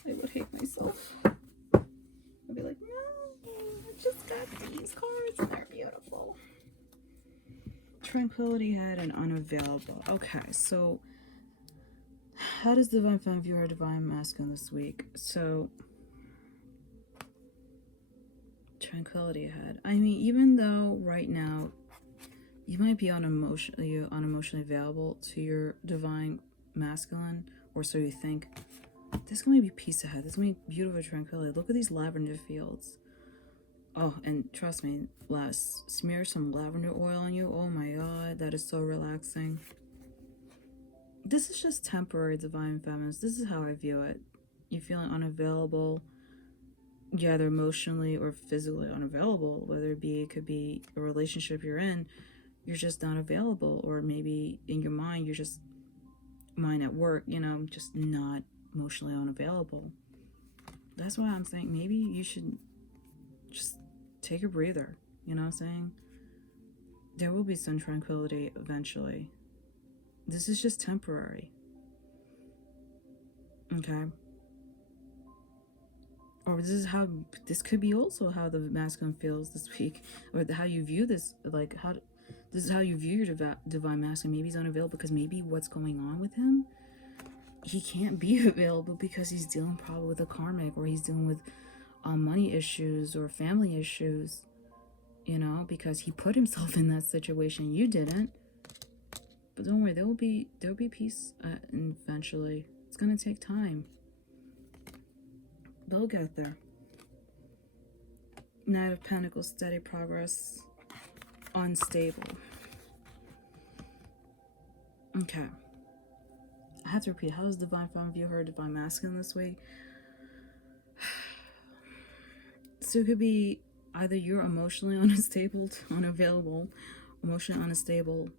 would hate myself. I'd be like, no, I just got these cards and they're beautiful. Tranquility head and unavailable. Okay, so how does Divine Femme view her Divine Masculine this week? So tranquility ahead. I mean, even though right now you might be unemotionally available to your Divine Masculine, or so you think, there's going to be peace ahead. There's going to be beautiful tranquility. Look at these lavender fields. Oh, and trust me, smear some lavender oil on you. Oh my god, that is so relaxing. This is just temporary, Divine Feminines. This is how I view it. You're feeling unavailable. You're either emotionally or physically unavailable. Whether it could be a relationship you're in, you're just not available. Or maybe in your mind, you're just, mind at work, you know, just not emotionally unavailable. That's why I'm saying maybe you should just take a breather. You know what I'm saying? There will be some tranquility eventually. This is just temporary. Okay? Or this could be also how the masculine feels this week, or how you view this, like this is how you view your divine masculine. Maybe he's unavailable because maybe what's going on with him, he can't be available because he's dealing probably with a karmic, or he's dealing with money issues or family issues, you know, because he put himself in that situation. You didn't. But don't worry, there'll be peace eventually. It's gonna take time. They'll get there. Knight of Pentacles, steady progress. Unstable. Okay. I have to repeat, how does Divine Femme view her Divine Masculine this week? So it could be either you're emotionally unavailable, emotionally unstable.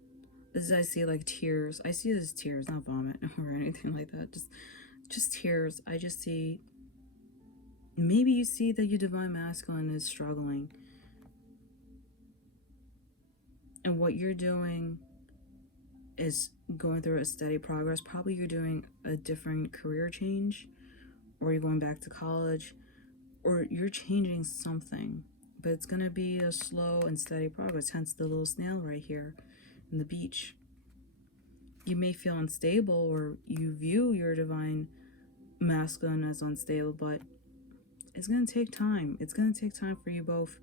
This is, I see like tears. I see this as tears, not vomit or anything like that. Just tears. I just see, maybe you see that your Divine Masculine is struggling. And what you're doing is going through a steady progress. Probably you're doing a different career change, or you're going back to college, or you're changing something. But it's going to be a slow and steady progress, hence the little snail right here in the beach. You may feel unstable, or you view your Divine Masculine as unstable, but it's going to take time. It's going to take time for you both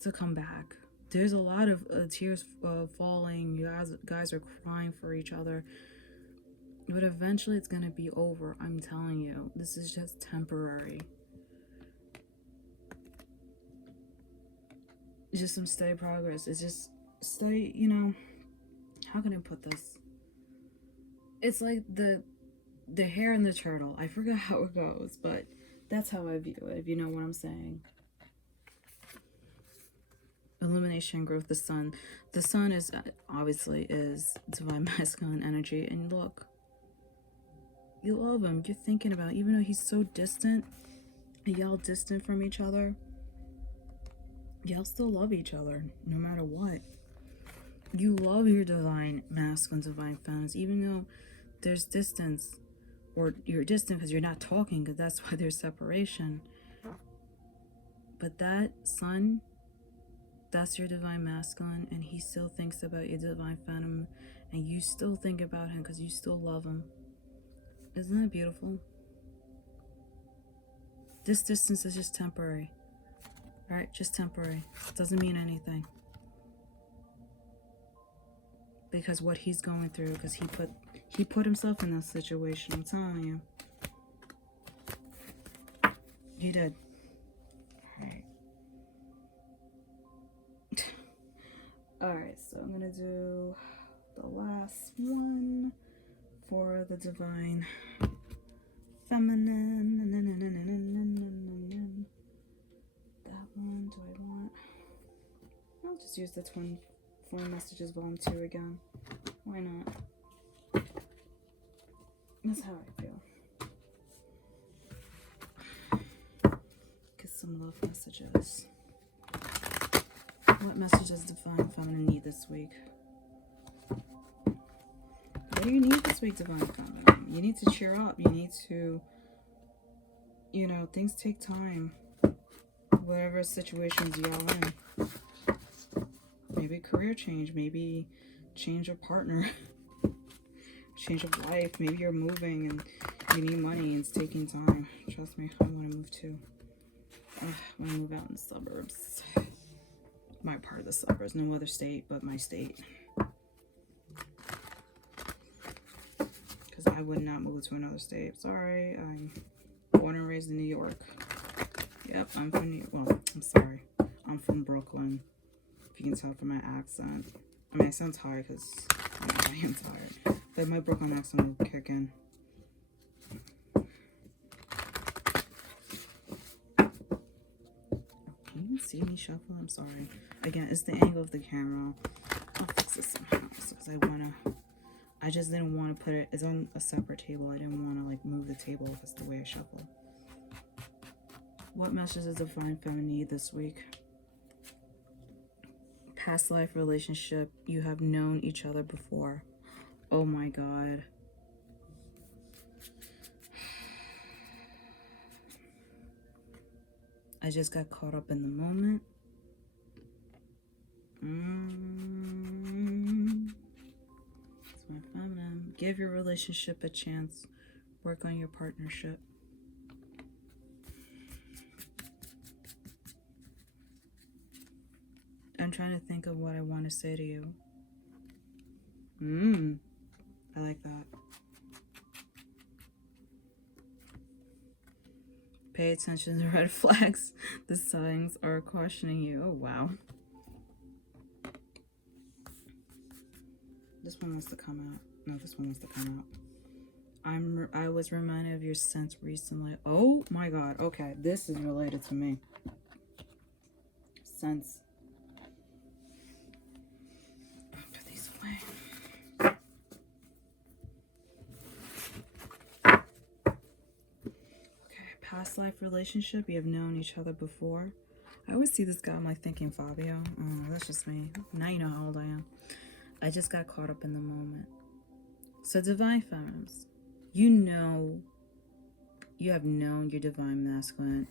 to come back. There's a lot of tears falling. You guys are crying for each other. But eventually it's going to be over. I'm telling you. This is just temporary. It's just some steady progress. It's just steady, you know. How can I put this? It's like the hare and the turtle. I forgot how it goes, but that's how I view it, if you know what I'm saying. Illumination, growth, the sun. The sun is obviously is Divine Masculine energy, and look, you love him. You're thinking about, even though he's so distant, y'all distant from each other, y'all still love each other no matter what. You love your Divine Masculine, Divine Feminines, even though there's distance, or you're distant because you're not talking, because that's why there's separation. But that sun, that's your divine masculine, and he still thinks about your divine feminine, and you still think about him because you still love him. Isn't that beautiful? This distance is just temporary. Alright, just temporary. Doesn't mean anything. Because what he's going through, because he put himself in this situation, I'm telling you. He did. Alright. Alright, so I'm gonna do the last one for the divine feminine. That one, do I want? I'll just use the twin flame messages volume 2 again. Why not? That's how I feel. Get some love messages. What messages divine feminine need this week? What do you need this week, divine feminine? You need to cheer up. You need to, you know, things take time. Whatever situations y'all in. Maybe career change. Maybe change of partner. Change of life. Maybe you're moving and you need money and it's taking time. Trust me, I want to move too. I want to move out in the suburbs. My part of the suburbs. No other state but my state. Because I would not move to another state. Sorry, I'm born and raised in New York. Yep, I'm from New York. Well, I'm sorry. I'm from Brooklyn. If you can tell from my accent. I mean, I sound tired because I am tired. But my Brooklyn accent will kick in. Can you see me shuffle? I'm sorry. Again, it's the angle of the camera. I'll fix this somehow. Because I just didn't want to put it. It's on a separate table. I didn't want to like move the table because the way I shuffle. What message does divine feminine need this week? Past life relationship. You have known each other before. Oh my God. I just got caught up in the moment. It's my feminine. Give your relationship a chance. Work on your partnership. I'm trying to think of what I want to say to you. I like that. Pay attention to red flags. The signs are cautioning you. Oh, wow. This one wants to come out. No, this one wants to come out. I was reminded of your sense recently. Oh my God. Okay, this is related to me. Sense. Put these away. Past life relationship, you have known each other before. I always see this guy, I'm like thinking Fabio. Oh, that's just me. Now you know how old I am. I just got caught up in the moment. So divine feminines, you know, you have known your divine masculine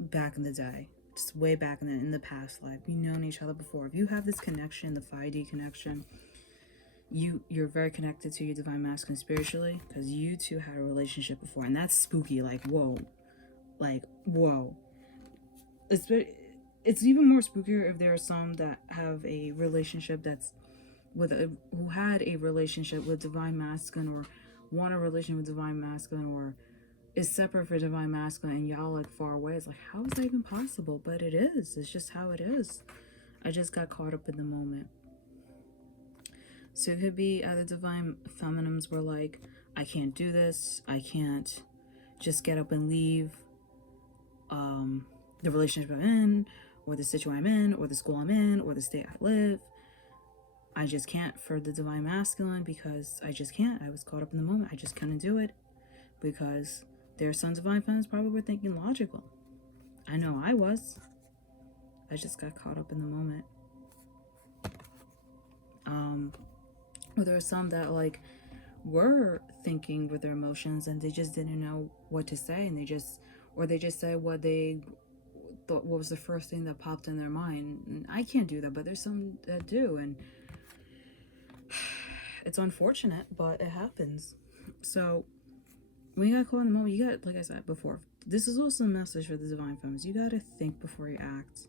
back in the day. Just way back in the past life. You've known each other before. If you have this connection, the 5D connection, you're very connected to your divine masculine spiritually because you two had a relationship before, and that's spooky. Like whoa. It's even more spookier if there are some that have a relationship that's who had a relationship with divine masculine or want a relationship with divine masculine or is separate for divine masculine and y'all like far away. It's like, how is that even possible? But it is. It's just how it is. I just got caught up in the moment. So it could be either divine feminines were like, I can't do this. I can't just get up and leave the relationship I'm in, or the situation I'm in, or the school I'm in, or the state I live. I just can't for the divine masculine because I just can't. I was caught up in the moment. I just couldn't do it because their sons divine feminines probably were thinking logical. I know I was. I just got caught up in the moment. Or there are some that like were thinking with their emotions and they just didn't know what to say, and they just said what they thought, what was the first thing that popped in their mind. And I can't do that, but there's some that do, and it's unfortunate, but it happens. So when you got caught in the moment, you got, like I said before, this is also a message for the divine feminines. You gotta think before you act.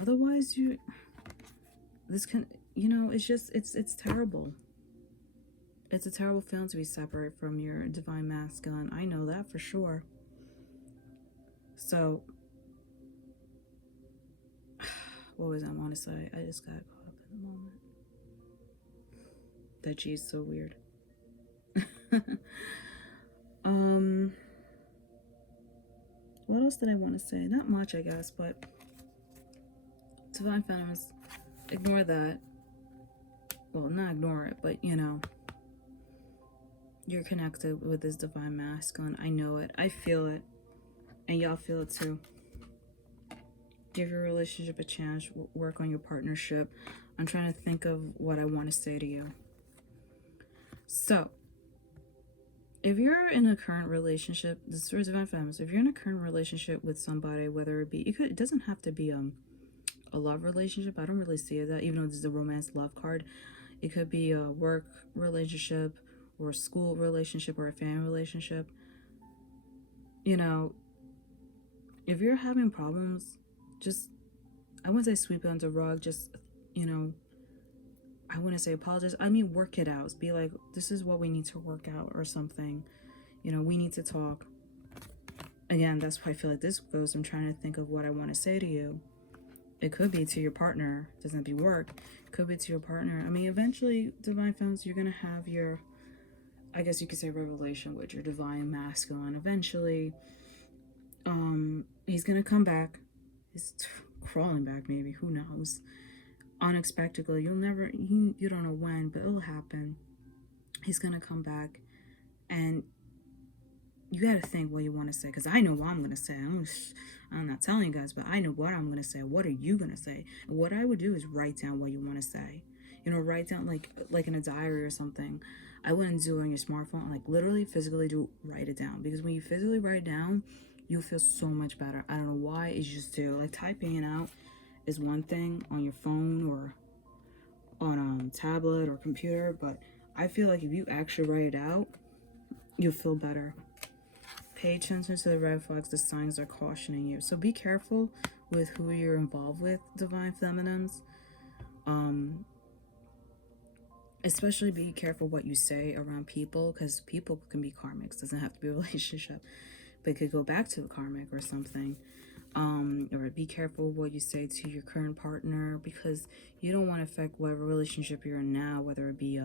Otherwise, this can, it's terrible. It's a terrible feeling to be separate from your divine masculine. I know that for sure. So, what was I want to say? I just got caught up in the moment. That G's so weird. What else did I want to say? Not much, I guess, but divine feminines, ignore that. Well, not ignore it, but you're connected with this divine masculine. I know it. I feel it. And y'all feel it too. Give your relationship a chance. Work on your partnership. I'm trying to think of what I want to say to you. So, if you're in a current relationship, this is for divine feminines. If you're in a current relationship with somebody, whether it be, it doesn't have to be a love relationship. I don't really see it that, even though this is a romance love card. It could be a work relationship, or a school relationship, or a family relationship. If you're having problems, just, I wouldn't say sweep it under the rug, just, I wouldn't say apologize. I mean, work it out. Be like, this is what we need to work out or something. We need to talk. Again, that's why I feel like this goes. I'm trying to think of what I want to say to you. It could be to your partner. It doesn't have to be work. It could be to your partner. I mean, eventually, divine femmes, you're going to have your, I guess you could say, revelation with your divine masculine. Eventually, he's going to come back. He's crawling back, maybe. Who knows? Unexpectedly. You don't know when, but it'll happen. He's going to come back. And you got to think what you want to say, because I know what I'm going to say. I'm not telling you guys, but I know what I'm going to say. What are you going to say? And what I would do is write down what you want to say. Write down like in a diary or something. I wouldn't do it on your smartphone. Like, literally, physically write it down. Because when you physically write it down, you feel so much better. I don't know why, it's just do. Like, typing it out is one thing on your phone or on a tablet or computer, but I feel like if you actually write it out, you'll feel better. Pay attention to the red flags. The signs are cautioning you. So be careful with who you're involved with, divine feminines. Especially be careful what you say around people, because people can be karmics. Doesn't have to be a relationship, but it could go back to a karmic or something. Or be careful what you say to your current partner, because you don't want to affect whatever relationship you're in now, whether it be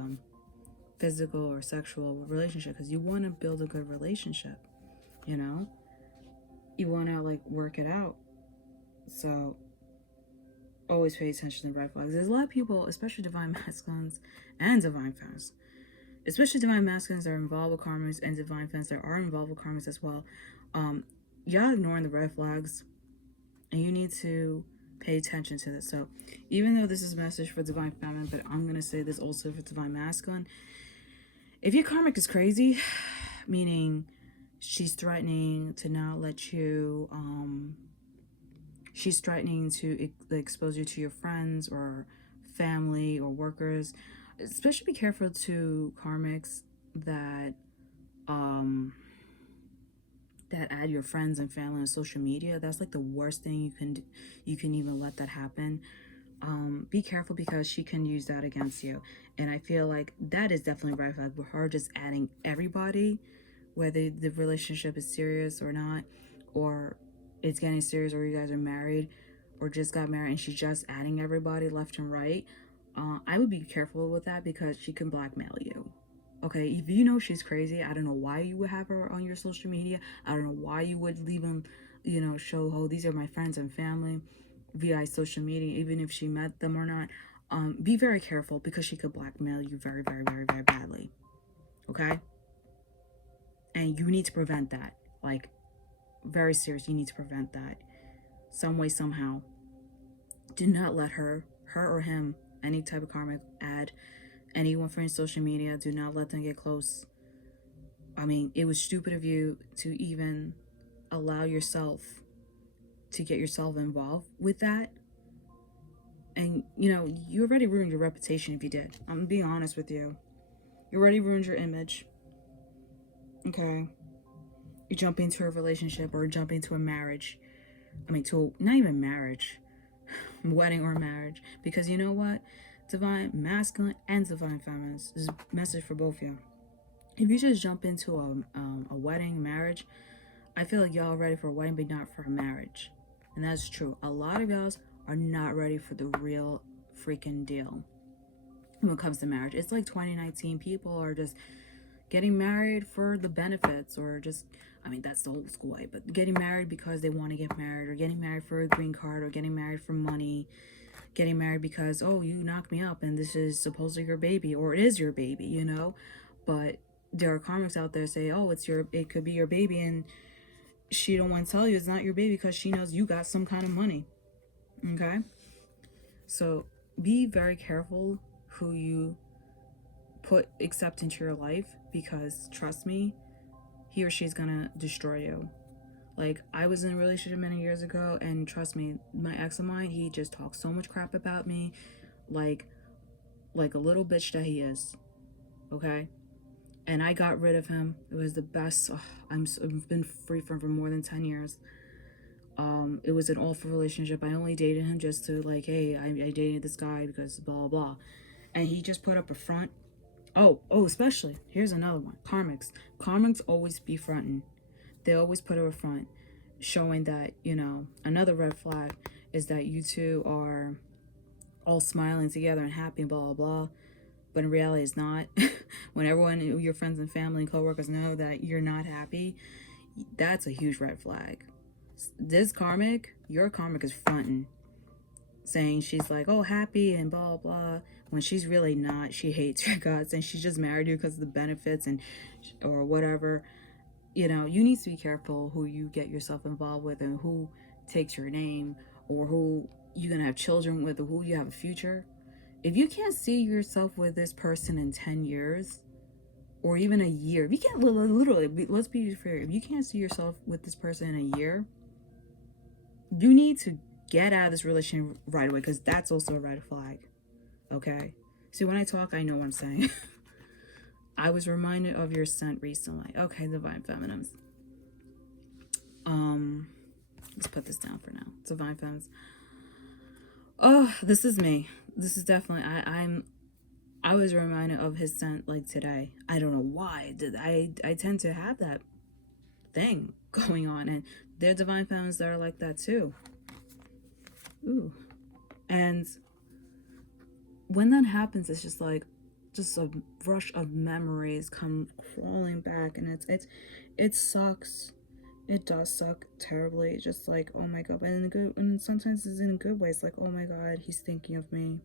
physical or sexual relationship, because you want to build a good relationship. You want to work it out. So always pay attention to red flags. There's a lot of people, especially divine masculines and divine femmes, especially divine masculines that are involved with karmas, and divine femmes that are involved with karmas as well. Y'all ignoring the red flags, and you need to pay attention to this. So even though this is a message for divine feminine, but I'm going to say this also for divine masculine. If your karmic is crazy, meaning she's threatening to not let you, she's threatening to expose you to your friends or family or workers, especially be careful to karmics that that add your friends and family on social media. That's the worst thing you can even let that happen. Be careful, because she can use that against you. And I feel like that is definitely a red flag with her just adding everybody, whether the relationship is serious or not, or it's getting serious, or you guys are married or just got married, and she's just adding everybody left and right. I would be careful with that, because she can blackmail you. Okay, if you know she's crazy, I don't know why you would have her on your social media. I don't know why you would leave them, show, oh, these are my friends and family via social media, even if she met them or not. Be very careful, because she could blackmail you very, very, very, very badly. Okay? And you need to prevent that. Very serious, you need to prevent that. Some way, somehow. Do not let her or him, any type of karmic, add anyone from your social media. Do not let them get close. I mean, it was stupid of you to even allow yourself to get yourself involved with that. And, you know, you already ruined your reputation if you did. I'm being honest with you. You already ruined your image. Okay? You jump into a relationship or jump into a marriage. I mean, not even marriage, wedding or marriage. Because you know what? Divine masculine and divine feminine. This is a message for both of you. If you just jump into a wedding, marriage, I feel like y'all are ready for a wedding, but not for a marriage. And that's true. A lot of y'all are not ready for the real freaking deal when it comes to marriage. It's like 2019. People are just getting married for the benefits, or just, I mean, that's the old school way, but getting married because they want to get married, or getting married for a green card, or getting married for money, getting married because, oh, you knocked me up and this is supposedly your baby, or it is your baby, you know. But there are comics out there say, oh, it could be your baby, and she don't want to tell you it's not your baby because she knows you got some kind of money. Okay? So be very careful who you accept into your life, because trust me, he or she's gonna destroy you. Like, I was in a relationship many years ago, and trust me, my ex of mine, he just talked so much crap about me, like a little bitch that he is. Okay? And I got rid of him. It was the best. I've been free from him for more than 10 years. It was an awful relationship. I only dated him just to, like, hey, I dated this guy because blah, blah, blah. And he just put up a front. Oh, especially, here's another one. Karmics always be fronting. They always put up a front, showing that, you know, another red flag is that you two are all smiling together and happy and blah, blah, blah. But in reality, it's not. When everyone, your friends and family and coworkers know that you're not happy, that's a huge red flag. Your karmic is fronting, saying she's like, oh, happy and blah, blah, when she's really not. She hates your guts, and she just married you because of the benefits or whatever. You know, you need to be careful who you get yourself involved with, and who takes your name, or who you're going to have children with, or who you have a future. If you can't see yourself with this person in 10 years, or even a year, if you can't, literally, let's be fair, if you can't see yourself with this person in a year, you need to get out of this relationship right away, because that's also a red flag. Okay? See, when I talk, I know what I'm saying. I was reminded of your scent recently. Okay, divine feminines. Let's put this down for now. Divine feminines. Oh, this is me. This is definitely, I was reminded of his scent like today. I don't know why. I tend to have that thing going on, and there are divine feminines that are like that too. Ooh. And when that happens, it's just like, just a rush of memories come crawling back, and it sucks. It does suck terribly. Just like, oh my god. And sometimes it's in good ways. Like, oh my god, he's thinking of me.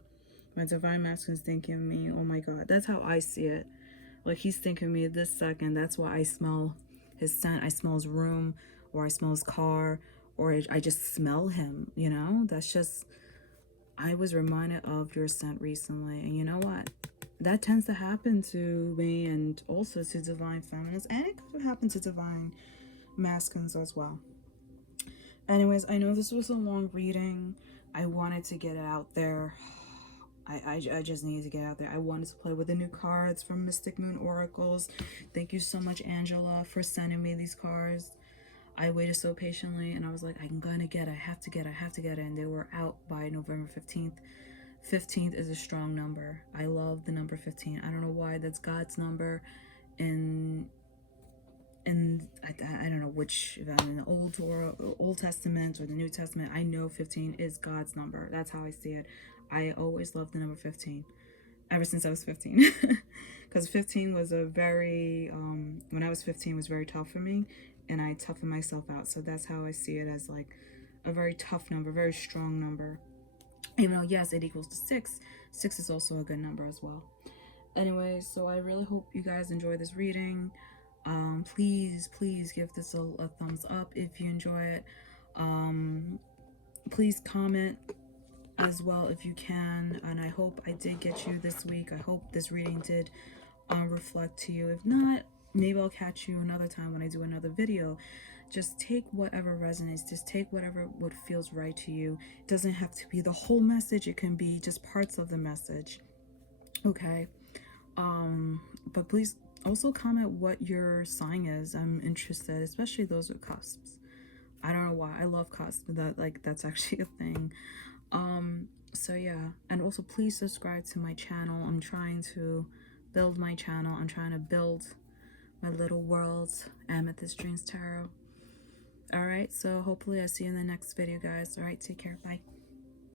My divine masculine is thinking of me. Oh my god. That's how I see it. Like, he's thinking of me this second. That's why I smell his scent. I smell his room, or I smell his car, or I just smell him, you know? That's just, I was reminded of your scent recently. And you know what? That tends to happen to me, and also to divine feminines, and it could happen to divine masculines as well. Anyways, I know this was a long reading. I wanted to get it out there. I just needed to get out there. I wanted to play with the new cards from Mystic Moon Oracles. Thank you so much, Angela, for sending me these cards. I waited so patiently, and I was like, I'm gonna get it. I have to get it. And they were out by November 15th. 15th is a strong number. I love the number 15. I don't know why. That's God's number. And I don't know which, if I'm in the Old Testament or the New Testament, I know 15 is God's number. That's how I see it. I always loved the number 15, ever since I was 15. Because 15 was a very, when I was 15, was very tough for me, and I toughened myself out. So that's how I see it, as like a very tough number, very strong number. Even though, yes, it equals to 6. 6 is also a good number as well. Anyway, so I really hope you guys enjoy this reading. Please give this a thumbs up if you enjoy it. Please comment as well if you can. And I hope I did get you this week. I hope this reading did reflect to you. If not, maybe I'll catch you another time when I do another video. Just take whatever resonates. Just take whatever what feels right to you. It doesn't have to be the whole message. It can be just parts of the message. Okay. But please also comment what your sign is. I'm interested, especially those with cusps. I don't know why. I love cusp. That's actually a thing. So yeah, and also please subscribe to my channel. I'm trying to build my channel. I'm trying to build my little world, Amethyst Dreams Tarot. All right, so hopefully I see you in the next video, guys. All right, take care. Bye.